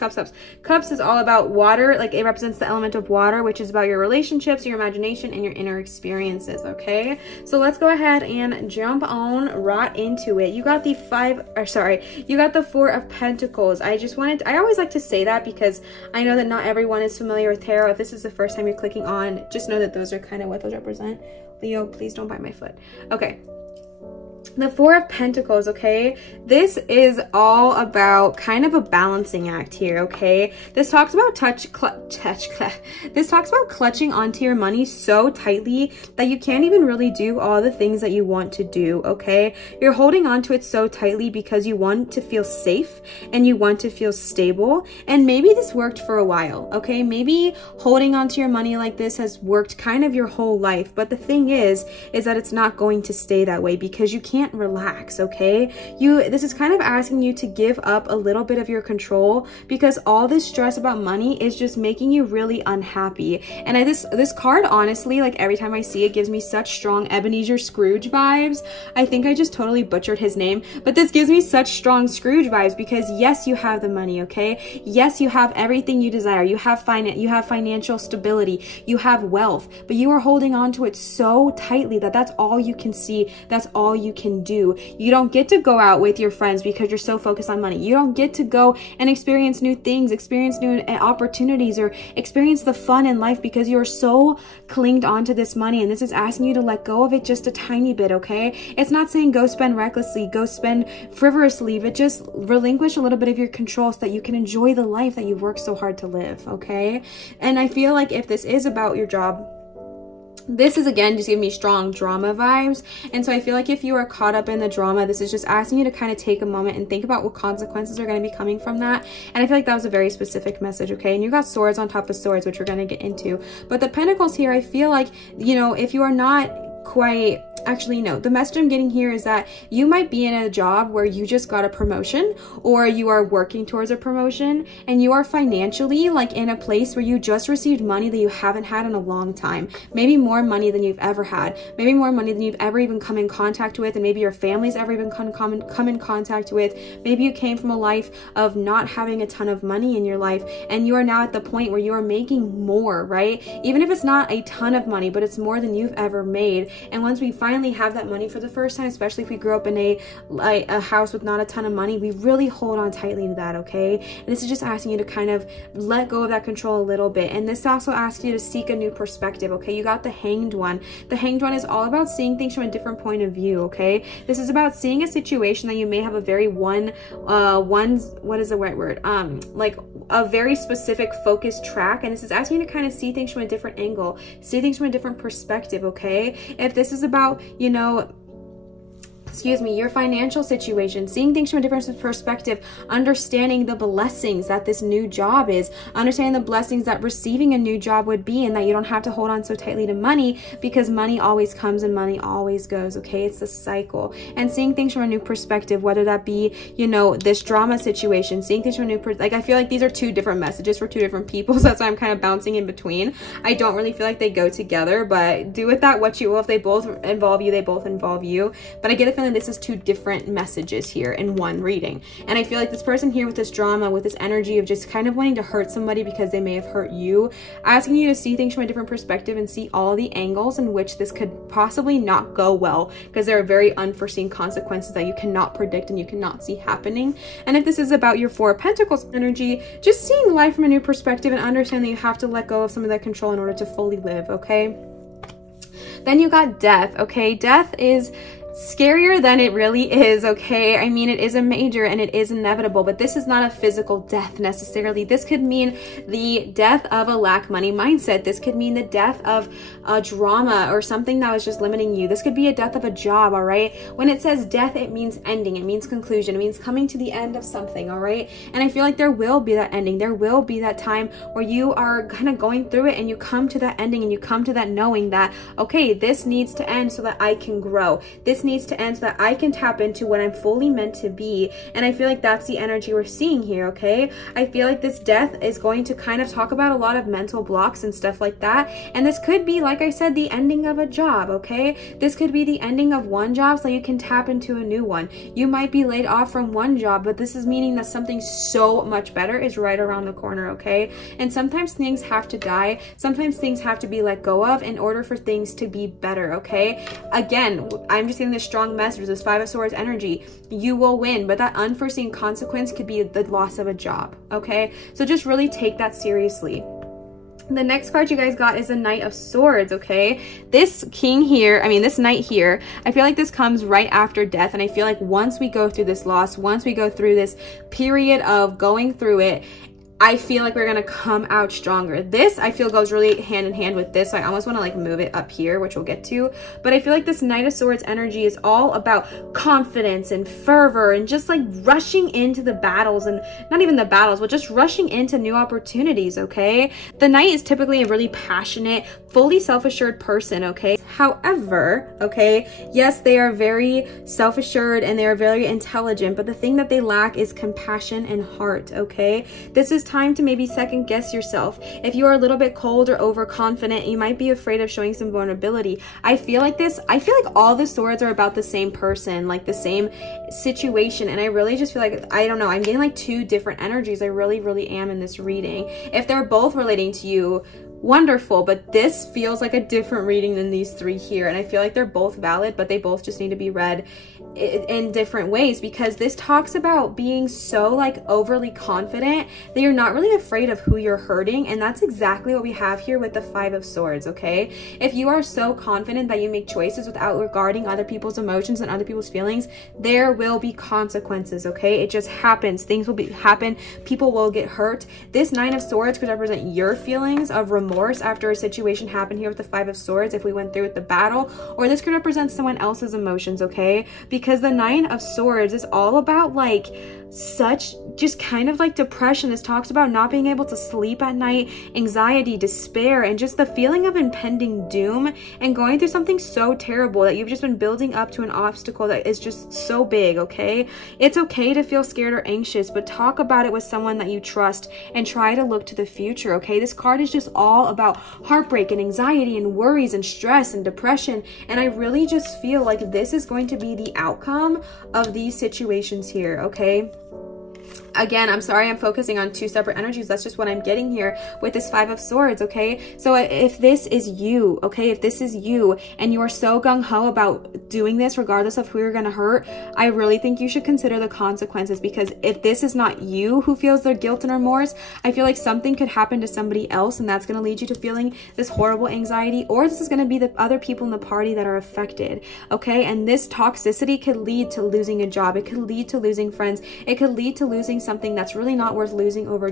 Cups is all about water. Like it represents the element of water, which is about your relationships, your imagination, and your inner experiences, okay? So let's go ahead and jump on right into it. You got the Four of Pentacles. I always like to say that because I know that not everyone is familiar with tarot. If this is the first time you're clicking on, just know that those are kind of what those represent. Leo, please don't bite my foot. Okay. The Four of Pentacles, okay? This is all about kind of a balancing act here, okay? This talks about this talks about clutching onto your money so tightly that you can't even really do all the things that you want to do, okay? You're holding onto it so tightly because you want to feel safe and you want to feel stable, and maybe this worked for a while, okay? Maybe holding onto your money like this has worked kind of your whole life, but the thing is that it's not going to stay that way because you can't relax, okay? This is kind of asking you to give up a little bit of your control because all this stress about money is just making you really unhappy. And this card, honestly, like every time I see it, gives me such strong Ebenezer Scrooge vibes. I think I just totally butchered his name, but this gives me such strong Scrooge vibes because yes, you have the money, okay? Yes, you have everything you desire. You have financial stability. You have wealth, but you are holding on to it so tightly that that's all you can see. That's all you can do. You don't get to go out with your friends because you're so focused on money. You don't get to go and experience new things, experience new opportunities, or experience the fun in life because you're so clinged onto this money. And this is asking you to let go of it just a tiny bit, okay? It's not saying go spend recklessly, go spend frivolously, but just relinquish a little bit of your control so that you can enjoy the life that you've worked so hard to live, okay? And I feel like if this is about your job, this is again just giving me strong drama vibes. And so I feel like if you are caught up in the drama, this is just asking you to kind of take a moment and think about what consequences are going to be coming from that. And I feel like that was a very specific message, okay? And you got Swords on top of Swords, which we're going to get into. But the Pentacles here, I feel like, you know, if you are not quite, actually no, the message I'm getting here is that you might be in a job where you just got a promotion or you are working towards a promotion and you are financially like in a place where you just received money that you haven't had in a long time, maybe more money than you've ever had, maybe more money than you've ever even come in contact with, and maybe your family's ever even come in contact with. Maybe you came from a life of not having a ton of money in your life and you are now at the point where you are making more, right? Even if it's not a ton of money, but it's more than you've ever made. And once we finally finally have that money for the first time, especially if we grew up in a house with not a ton of money, we really hold on tightly to that, okay? And this is just asking you to kind of let go of that control a little bit. And this also asks you to seek a new perspective, okay? You got the Hanged One. The Hanged One is all about seeing things from a different point of view, okay? This is about seeing a situation that you may have a very what is the right word? Like a very specific focused track, and this is asking you to kind of see things from a different angle, see things from a different perspective, okay? If this is about, you know, your financial situation, seeing things from a different perspective, understanding the blessings that this new job is, understanding the blessings that receiving a new job would be, and that you don't have to hold on so tightly to money, because money always comes and money always goes, okay? It's the cycle. And seeing things from a new perspective, whether that be, you know, this drama situation, seeing things from a new like, I feel like these are two different messages for two different people, so that's why I'm kind of bouncing in between. I don't really feel like they go together, but do with that what you will. If they both involve you, they both involve you. But I get a feeling this is two different messages here in one reading. And I feel like this person here with this drama, with this energy of just kind of wanting to hurt somebody because they may have hurt you, asking you to see things from a different perspective and see all the angles in which this could possibly not go well, because there are very unforeseen consequences that you cannot predict and you cannot see happening. And if this is about your Four of Pentacles energy, just seeing life from a new perspective and understanding that you have to let go of some of that control in order to fully live, okay? Then you got Death, okay? Death is scarier than it really is, okay? I mean, it is a major and it is inevitable, but this is not a physical death necessarily. This could mean the death of a lack money mindset. This could mean the death of a drama or something that was just limiting you. This could be a death of a job, all right? When it says death, it means ending, it means conclusion, it means coming to the end of something, all right? And I feel like there will be that ending. There will be that time where you are kind of going through it and you come to that ending and you come to that knowing that, okay, this needs to end so that I can grow. This needs to end so that I can tap into what I'm fully meant to be. And I feel like that's the energy we're seeing here, okay? I feel like this death is going to kind of talk about a lot of mental blocks and stuff like that. And this could be, like I said, the ending of a job, okay? This could be the ending of one job so you can tap into a new one. You might be laid off from one job, but this is meaning that something so much better is right around the corner, okay? And sometimes things have to die. Sometimes things have to be let go of in order for things to be better, okay? Again, I'm just getting this strong message, this Five of Swords energy. You will win, but that unforeseen consequence could be the loss of a job, okay? So just really take that seriously. The next card you guys got is the Knight of Swords, okay? This king here, I mean this knight here, I feel like this comes right after death, and I feel like once we go through this loss, once we go through this period of going through it, I feel like we're gonna come out stronger. This I feel goes really hand in hand with this, so I almost want to like move it up here, which we'll get to. But I feel like this Knight of Swords energy is all about confidence and fervor and just like rushing into the battles, and not even the battles, but just rushing into new opportunities, okay? The Knight is typically a really passionate, fully self-assured person, okay? However, okay, yes, they are very self-assured and they are very intelligent, but the thing that they lack is compassion and heart, okay? This is time to maybe second guess yourself. If you are a little bit cold or overconfident, you might be afraid of showing some vulnerability. I feel like all the swords are about the same person, like the same situation, and I really just feel like, I don't know, I'm getting like two different energies. I really am in this reading. If they're both relating to you, wonderful, but this feels like a different reading than these three here, and I feel like they're both valid, but they both just need to be read in different ways, because this talks about being so like overly confident that you're not really afraid of who you're hurting, and that's exactly what we have here with the Five of Swords, okay? If you are so confident that you make choices without regarding other people's emotions and other people's feelings, there will be consequences, okay? It just happens. Things will happen. People will get hurt. This Nine of Swords could represent your feelings of remorse after a situation happened here with the Five of Swords, if we went through with the battle, or this could represent someone else's emotions, okay? Because the Nine of Swords is all about like such just kind of like depression. This talks about not being able to sleep at night, anxiety, despair, and just the feeling of impending doom and going through something so terrible that you've just been building up to an obstacle that is just so big, okay? It's okay to feel scared or anxious, but talk about it with someone that you trust and try to look to the future, okay? This card is just all about heartbreak and anxiety and worries and stress and depression, and I really just feel like this is going to be the outcome of these situations here, okay? Again, I'm sorry I'm focusing on two separate energies. That's just what I'm getting here with this Five of Swords, okay? So if this is you, okay, if this is you and you are so gung-ho about doing this regardless of who you're gonna hurt, I really think you should consider the consequences, because if this is not you who feels their guilt and remorse, I feel like something could happen to somebody else, and that's gonna lead you to feeling this horrible anxiety, or this is gonna be the other people in the party that are affected, okay? And this toxicity could lead to losing a job. It could lead to losing friends. It could lead to losing something that's really not worth losing over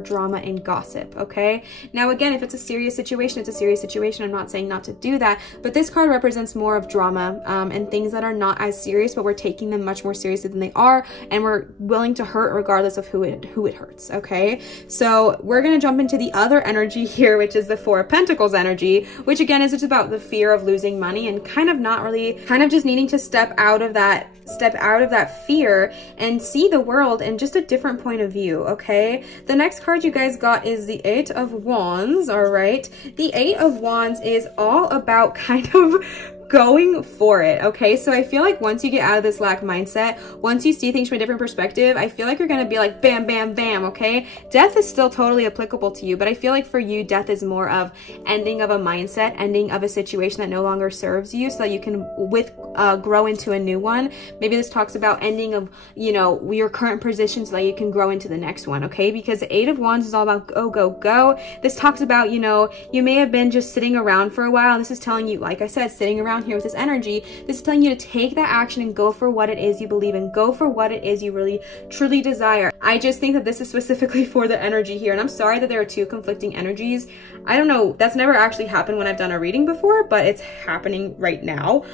drama and gossip, okay? Now, again, if it's a serious situation, it's a serious situation. I'm not saying not to do that, but this card represents more of drama and things that are not as serious, but we're taking them much more seriously than they are, and we're willing to hurt regardless of who it hurts, okay? So we're gonna jump into the other energy here, which is the Four of Pentacles energy, which again is just about the fear of losing money and kind of just needing to step out of that fear and see the world in just a different point of view, okay? The next card you guys got is the Eight of Wands, all right? The Eight of Wands is all about kind of going for it, okay? So I feel like once you get out of this lack mindset, once you see things from a different perspective, I feel like you're gonna be like bam, bam, bam, okay? Death is still totally applicable to you, but I feel like for you, death is more of ending of a mindset, ending of a situation that no longer serves you, so that you can grow into a new one. Maybe this talks about ending of, you know, your current position so that you can grow into the next one, okay? Because the Eight of Wands is all about go, go, go. This talks about, you know, you may have been just sitting around for a while. This is telling you, like I said, sitting around here with this energy, this is telling you to take that action and go for what it is you believe in, go for what it is you really truly desire. I just think that this is specifically for the energy here, and I'm sorry that there are two conflicting energies. I don't know, that's never actually happened when I've done a reading before, but it's happening right now,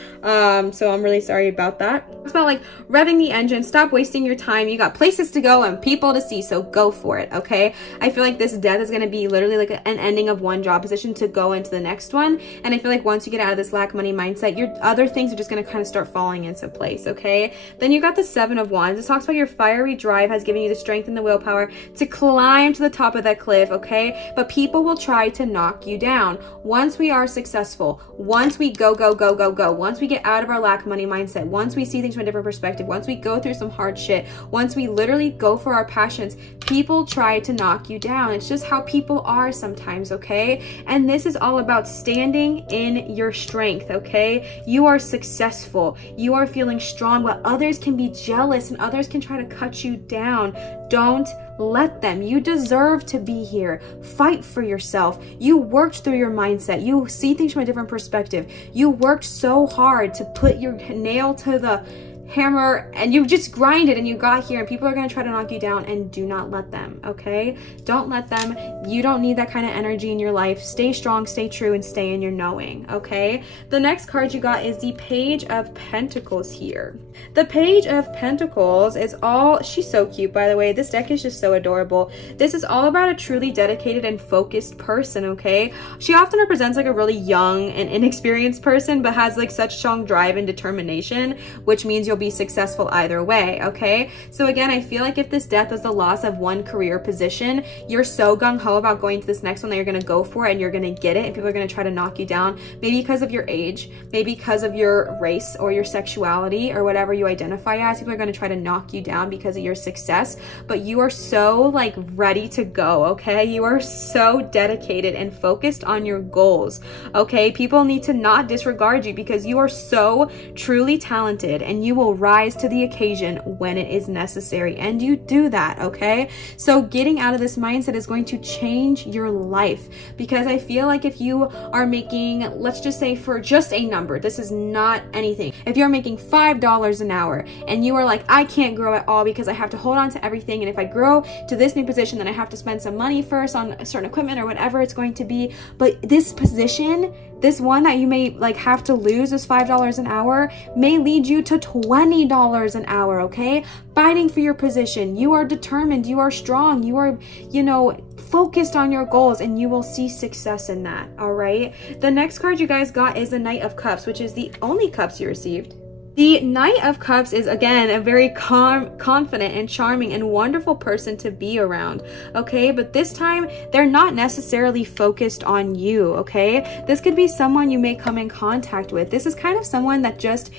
so I'm really sorry about that. It's about like revving the engine, stop wasting your time. You got places to go and people to see, so go for it, okay? I feel like this death is going to be literally like an ending of one job position to go into the next one, and I feel like once you get out of this lack money mindset, your other things are just going to kind of start falling into place, okay? Then you got the Seven of Wands. This talks about your fiery drive has given you the strength and the willpower to climb to the top of that cliff, okay? But people will try to knock you down. Once we are successful, once we go, go, go, go, go, once we get out of our lack money mindset, once we see things from a different perspective, once we go through some hard shit, once we literally go for our passions, people try to knock you down. It's just how people are sometimes, okay? And this is all about standing in your strength, okay? You are successful. You are feeling strong, while others can be jealous and others can try to cut you down. Don't let them. You deserve to be here. Fight for yourself. You worked through your mindset. You see things from a different perspective. You worked so hard to put your nail to the hammer, and you just grinded and you got here, and people are going to try to knock you down, and do not let them, okay? Don't let them. You don't need that kind of energy in your life. Stay strong, stay true, and stay in your knowing, okay? The next card you got is the Page of Pentacles here. The Page of Pentacles is all, she's so cute, by the way. This deck is just so adorable. This is all about a truly dedicated and focused person, okay? She often represents like a really young and inexperienced person, but has like such strong drive and determination, which means you'll be successful either way, okay? So again, I feel like if this death was the loss of one career position, you're so gung-ho about going to this next one that you're gonna go for it and you're gonna get it, and people are gonna try to knock you down, maybe because of your age, maybe because of your race or your sexuality or whatever you identify as. People are gonna try to knock you down because of your success, but you are so like ready to go, okay? You are so dedicated and focused on your goals, okay? People need to not disregard you because you are so truly talented, and you will rise to the occasion when it is necessary, and you do that, okay? So getting out of this mindset is going to change your life, because I feel like if you are making, let's just say for just a number, this is not anything, if you're making $5 an hour and you are like, I can't grow at all because I have to hold on to everything, and if I grow to this new position, then I have to spend some money first on a certain equipment or whatever it's going to be, but this position, this one that you may like have to lose, is $5 an hour, may lead you to $20 an hour, okay? Fighting for your position. You are determined, you are strong, you are, you know, focused on your goals, and you will see success in that, all right? The next card you guys got is the Knight of Cups, which is the only cups you received. The Knight of Cups is, again, a very calm, confident, and charming and wonderful person to be around, okay? But this time, they're not necessarily focused on you, okay? This could be someone you may come in contact with. This is kind of someone that just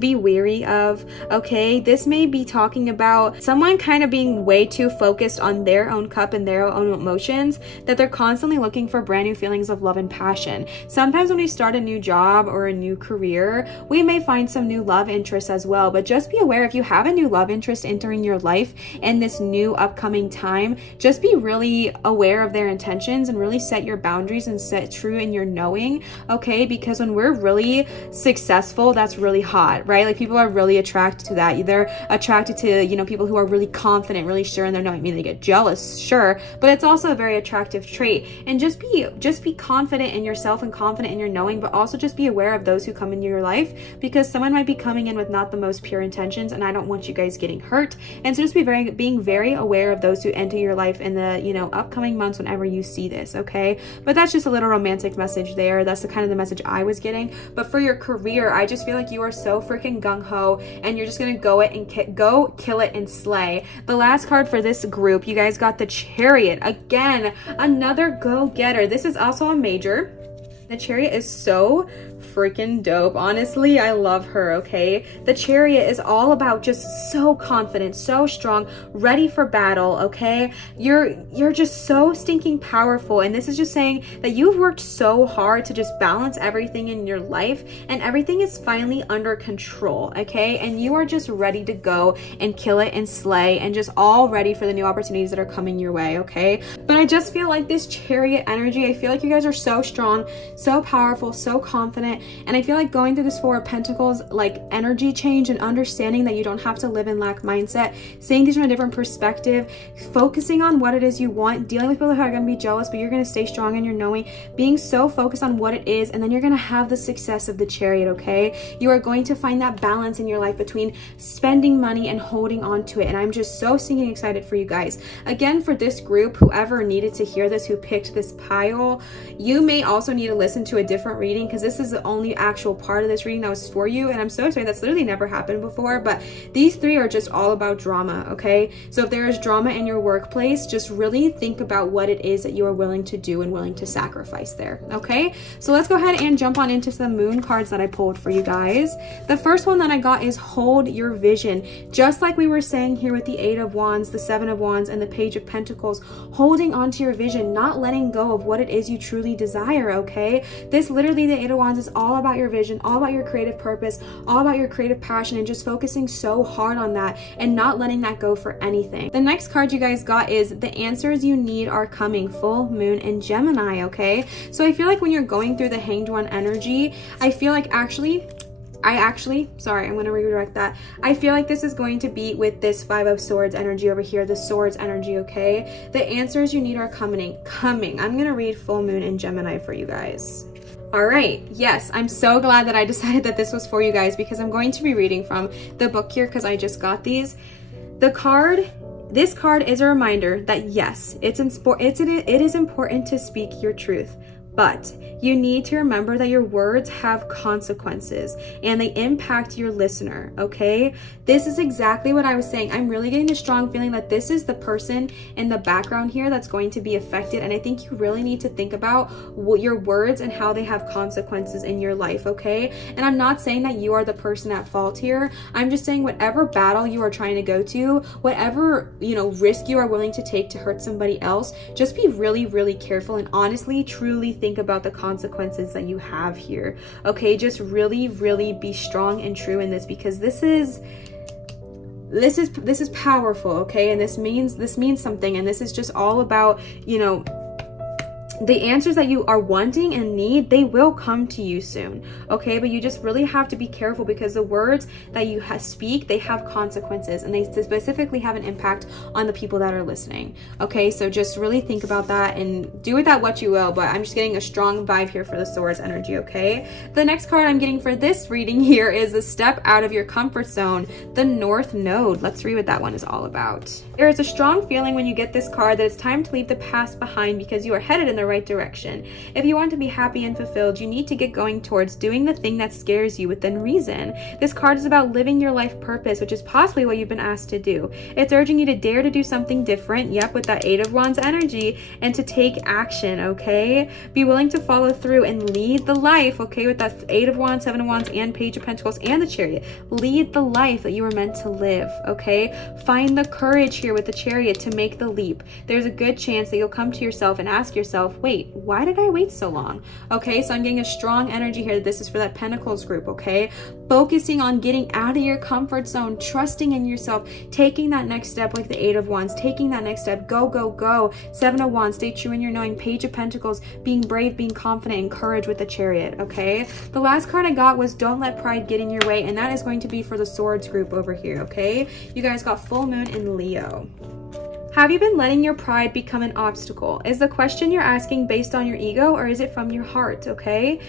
be wary of, okay? This may be talking about someone kind of being way too focused on their own cup and their own emotions, that they're constantly looking for brand new feelings of love and passion. Sometimes when we start a new job or a new career, we may find some new love interest as well, but just be aware if you have a new love interest entering your life in this new upcoming time, just be really aware of their intentions and really set your boundaries and set true in your knowing, okay? Because when we're really successful, that's really hot, right? Like, people are really attracted to that. They're attracted to, you know, people who are really confident, really sure in their knowing. I mean, they get jealous, sure, but it's also a very attractive trait. And just be confident in yourself and confident in your knowing, but also just be aware of those who come into your life, because someone might be coming in with not the most pure intentions, and I don't want you guys getting hurt. And so just being very aware of those who enter your life in the, you know, upcoming months whenever you see this, okay? But that's just a little romantic message there. That's the kind of the message I was getting. But for your career, I just feel like you are so freaking gung-ho, and you're just gonna go kill it and slay. The last card for this group, you guys got the Chariot. Again, another go-getter. This is also a major. The Chariot is so freaking dope. Honestly, I love her, okay? The Chariot is all about just so confident, so strong, ready for battle, okay? You're just so stinking powerful, and this is just saying that you've worked so hard to just balance everything in your life, and everything is finally under control, okay? And you are just ready to go and kill it and slay, and just all ready for the new opportunities that are coming your way, okay? But I just feel like this Chariot energy, I feel like you guys are so strong, so powerful, so confident. And I feel like going through this Four of Pentacles, like, energy change and understanding that you don't have to live in lack mindset, seeing things from a different perspective, focusing on what it is you want, dealing with people who are going to be jealous, but you're going to stay strong in your knowing, being so focused on what it is, and then you're going to have the success of the Chariot, okay? You are going to find that balance in your life between spending money and holding on to it. And I'm just so stinking excited for you guys. Again, for this group, whoever needed to hear this, who picked this pile, you may also need to listen to a different reading, because this is the only actual part of this reading that was for you. And I'm so excited. That's literally never happened before, but these three are just all about drama, okay? So if there is drama in your workplace, just really think about what it is that you are willing to do and willing to sacrifice there, okay? So let's go ahead and jump on into some moon cards that I pulled for you guys. The first one that I got is Hold Your Vision. Just like we were saying here with the Eight of Wands, the Seven of Wands, and the Page of Pentacles, holding on to your vision, not letting go of what it is you truly desire, okay? This literally, the Eight of Wands, is all about your vision, all about your creative purpose, all about your creative passion, and just focusing so hard on that and not letting that go for anything. The next card you guys got is The Answers You Need Are Coming, Full Moon in Gemini, okay? So I feel like when you're going through the Hanged One energy, I feel like sorry, I'm going to redirect that. I feel like this is going to be with this Five of Swords energy over here, the Swords energy, okay? The answers you need are coming. I'm going to read Full Moon in Gemini for you guys. All right, yes, I'm so glad that I decided that this was for you guys, because I'm going to be reading from the book here because I just got these. This card is a reminder that yes, it is important to speak your truth, but you need to remember that your words have consequences and they impact your listener, okay? This is exactly what I was saying. I'm really getting a strong feeling that this is the person in the background here that's going to be affected, and I think you really need to think about what your words and how they have consequences in your life, okay? And I'm not saying that you are the person at fault here. I'm just saying whatever battle you are trying to go to, whatever, you know, risk you are willing to take to hurt somebody else, just be really, really careful and honestly, truly think about the consequences that you have here, okay? Just really, really be strong and true in this, because this is powerful, okay? And this means something, and this is just all about, you know, the answers that you are wanting and need, they will come to you soon, okay? But you just really have to be careful, because the words that you speak, they have consequences, and they specifically have an impact on the people that are listening, okay? So just really think about that and do with that what you will, but I'm just getting a strong vibe here for the Swords energy, okay? The next card I'm getting for this reading here is the Step Out of Your Comfort Zone, the North Node. Let's read what that one is all about. There is a strong feeling when you get this card that it's time to leave the past behind, because you are headed in the right direction. If you want to be happy and fulfilled, you need to get going towards doing the thing that scares you within reason. This card is about living your life purpose, which is possibly what you've been asked to do. It's urging you to dare to do something different, yep, with that Eight of Wands energy, and to take action, okay? Be willing to follow through and lead the life, okay, with that Eight of Wands, Seven of Wands, and Page of Pentacles, and the Chariot. Lead the life that you were meant to live, okay? Find the courage here with the Chariot to make the leap. There's a good chance that you'll come to yourself and ask yourself, wait, why did I wait so long? Okay, so I'm getting a strong energy here that this is for that Pentacles group, okay? Focusing on getting out of your comfort zone, trusting in yourself, taking that next step like the Eight of Wands, taking that next step, go, go, go. Seven of Wands, stay true in your knowing. Page of Pentacles, being brave, being confident, and courage with the Chariot, okay? The last card I got was don't let pride get in your way, and that is going to be for the Swords group over here, okay? You guys got full moon in Leo. Have you been letting your pride become an obstacle? Is the question you're asking based on your ego, or is it from your heart, okay?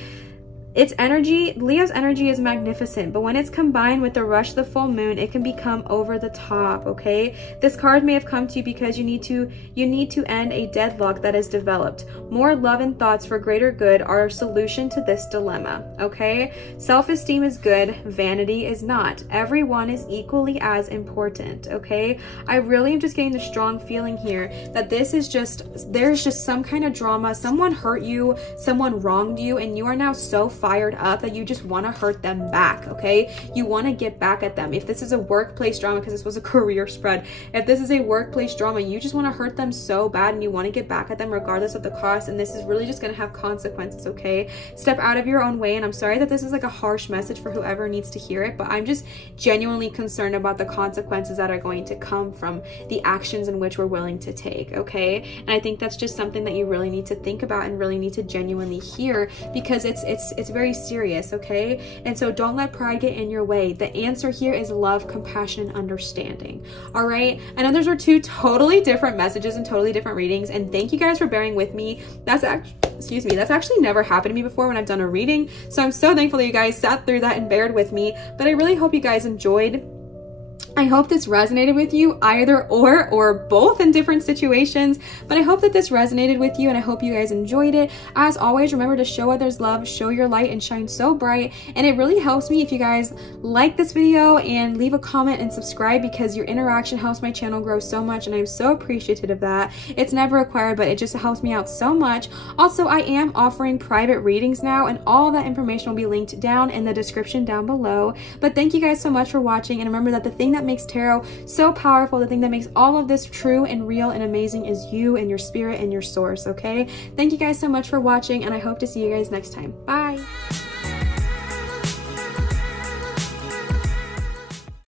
Its energy, Leo's energy is magnificent, but when it's combined with the rush of the full moon, it can become over the top, okay? This card may have come to you because you need to end a deadlock that is developed. More love and thoughts for greater good are a solution to this dilemma, okay? Self-esteem is good, vanity is not. Everyone is equally as important, okay? I really am just getting the strong feeling here that this is there's just some kind of drama. Someone hurt you, someone wronged you, and you are now so fired up that you just want to hurt them back, okay? You want to get back at them. If this is a workplace drama, because this was a career spread, if this is a workplace drama, you just want to hurt them so bad and you want to get back at them regardless of the cost, and this is really just going to have consequences, okay? Step out of your own way, and I'm sorry that this is like a harsh message for whoever needs to hear it, but I'm just genuinely concerned about the consequences that are going to come from the actions in which we're willing to take, okay? And I think that's just something that you really need to think about and really need to genuinely hear, because it's very serious, okay? And so don't let pride get in your way. The answer here is love, compassion, and understanding. All right, I know those are two totally different messages and totally different readings, and thank you guys for bearing with me. That's actually never happened to me before when I've done a reading, so I'm so thankful that you guys sat through that and bared with me. But I really hope you guys enjoyed. I hope this resonated with you, either or both in different situations, but I hope that this resonated with you, and I hope you guys enjoyed it. As always, remember to show others love, show your light, and shine so bright. And it really helps me if you guys like this video and leave a comment and subscribe, because your interaction helps my channel grow so much, and I'm so appreciative of that. It's never required, but it just helps me out so much. Also, I am offering private readings now, and all of that information will be linked down in the description down below. But thank you guys so much for watching, and remember that the thing that makes tarot so powerful, the thing that makes all of this true and real and amazing, is you and your spirit and your source, okay? Thank you guys so much for watching, and I hope to see you guys next time. Bye!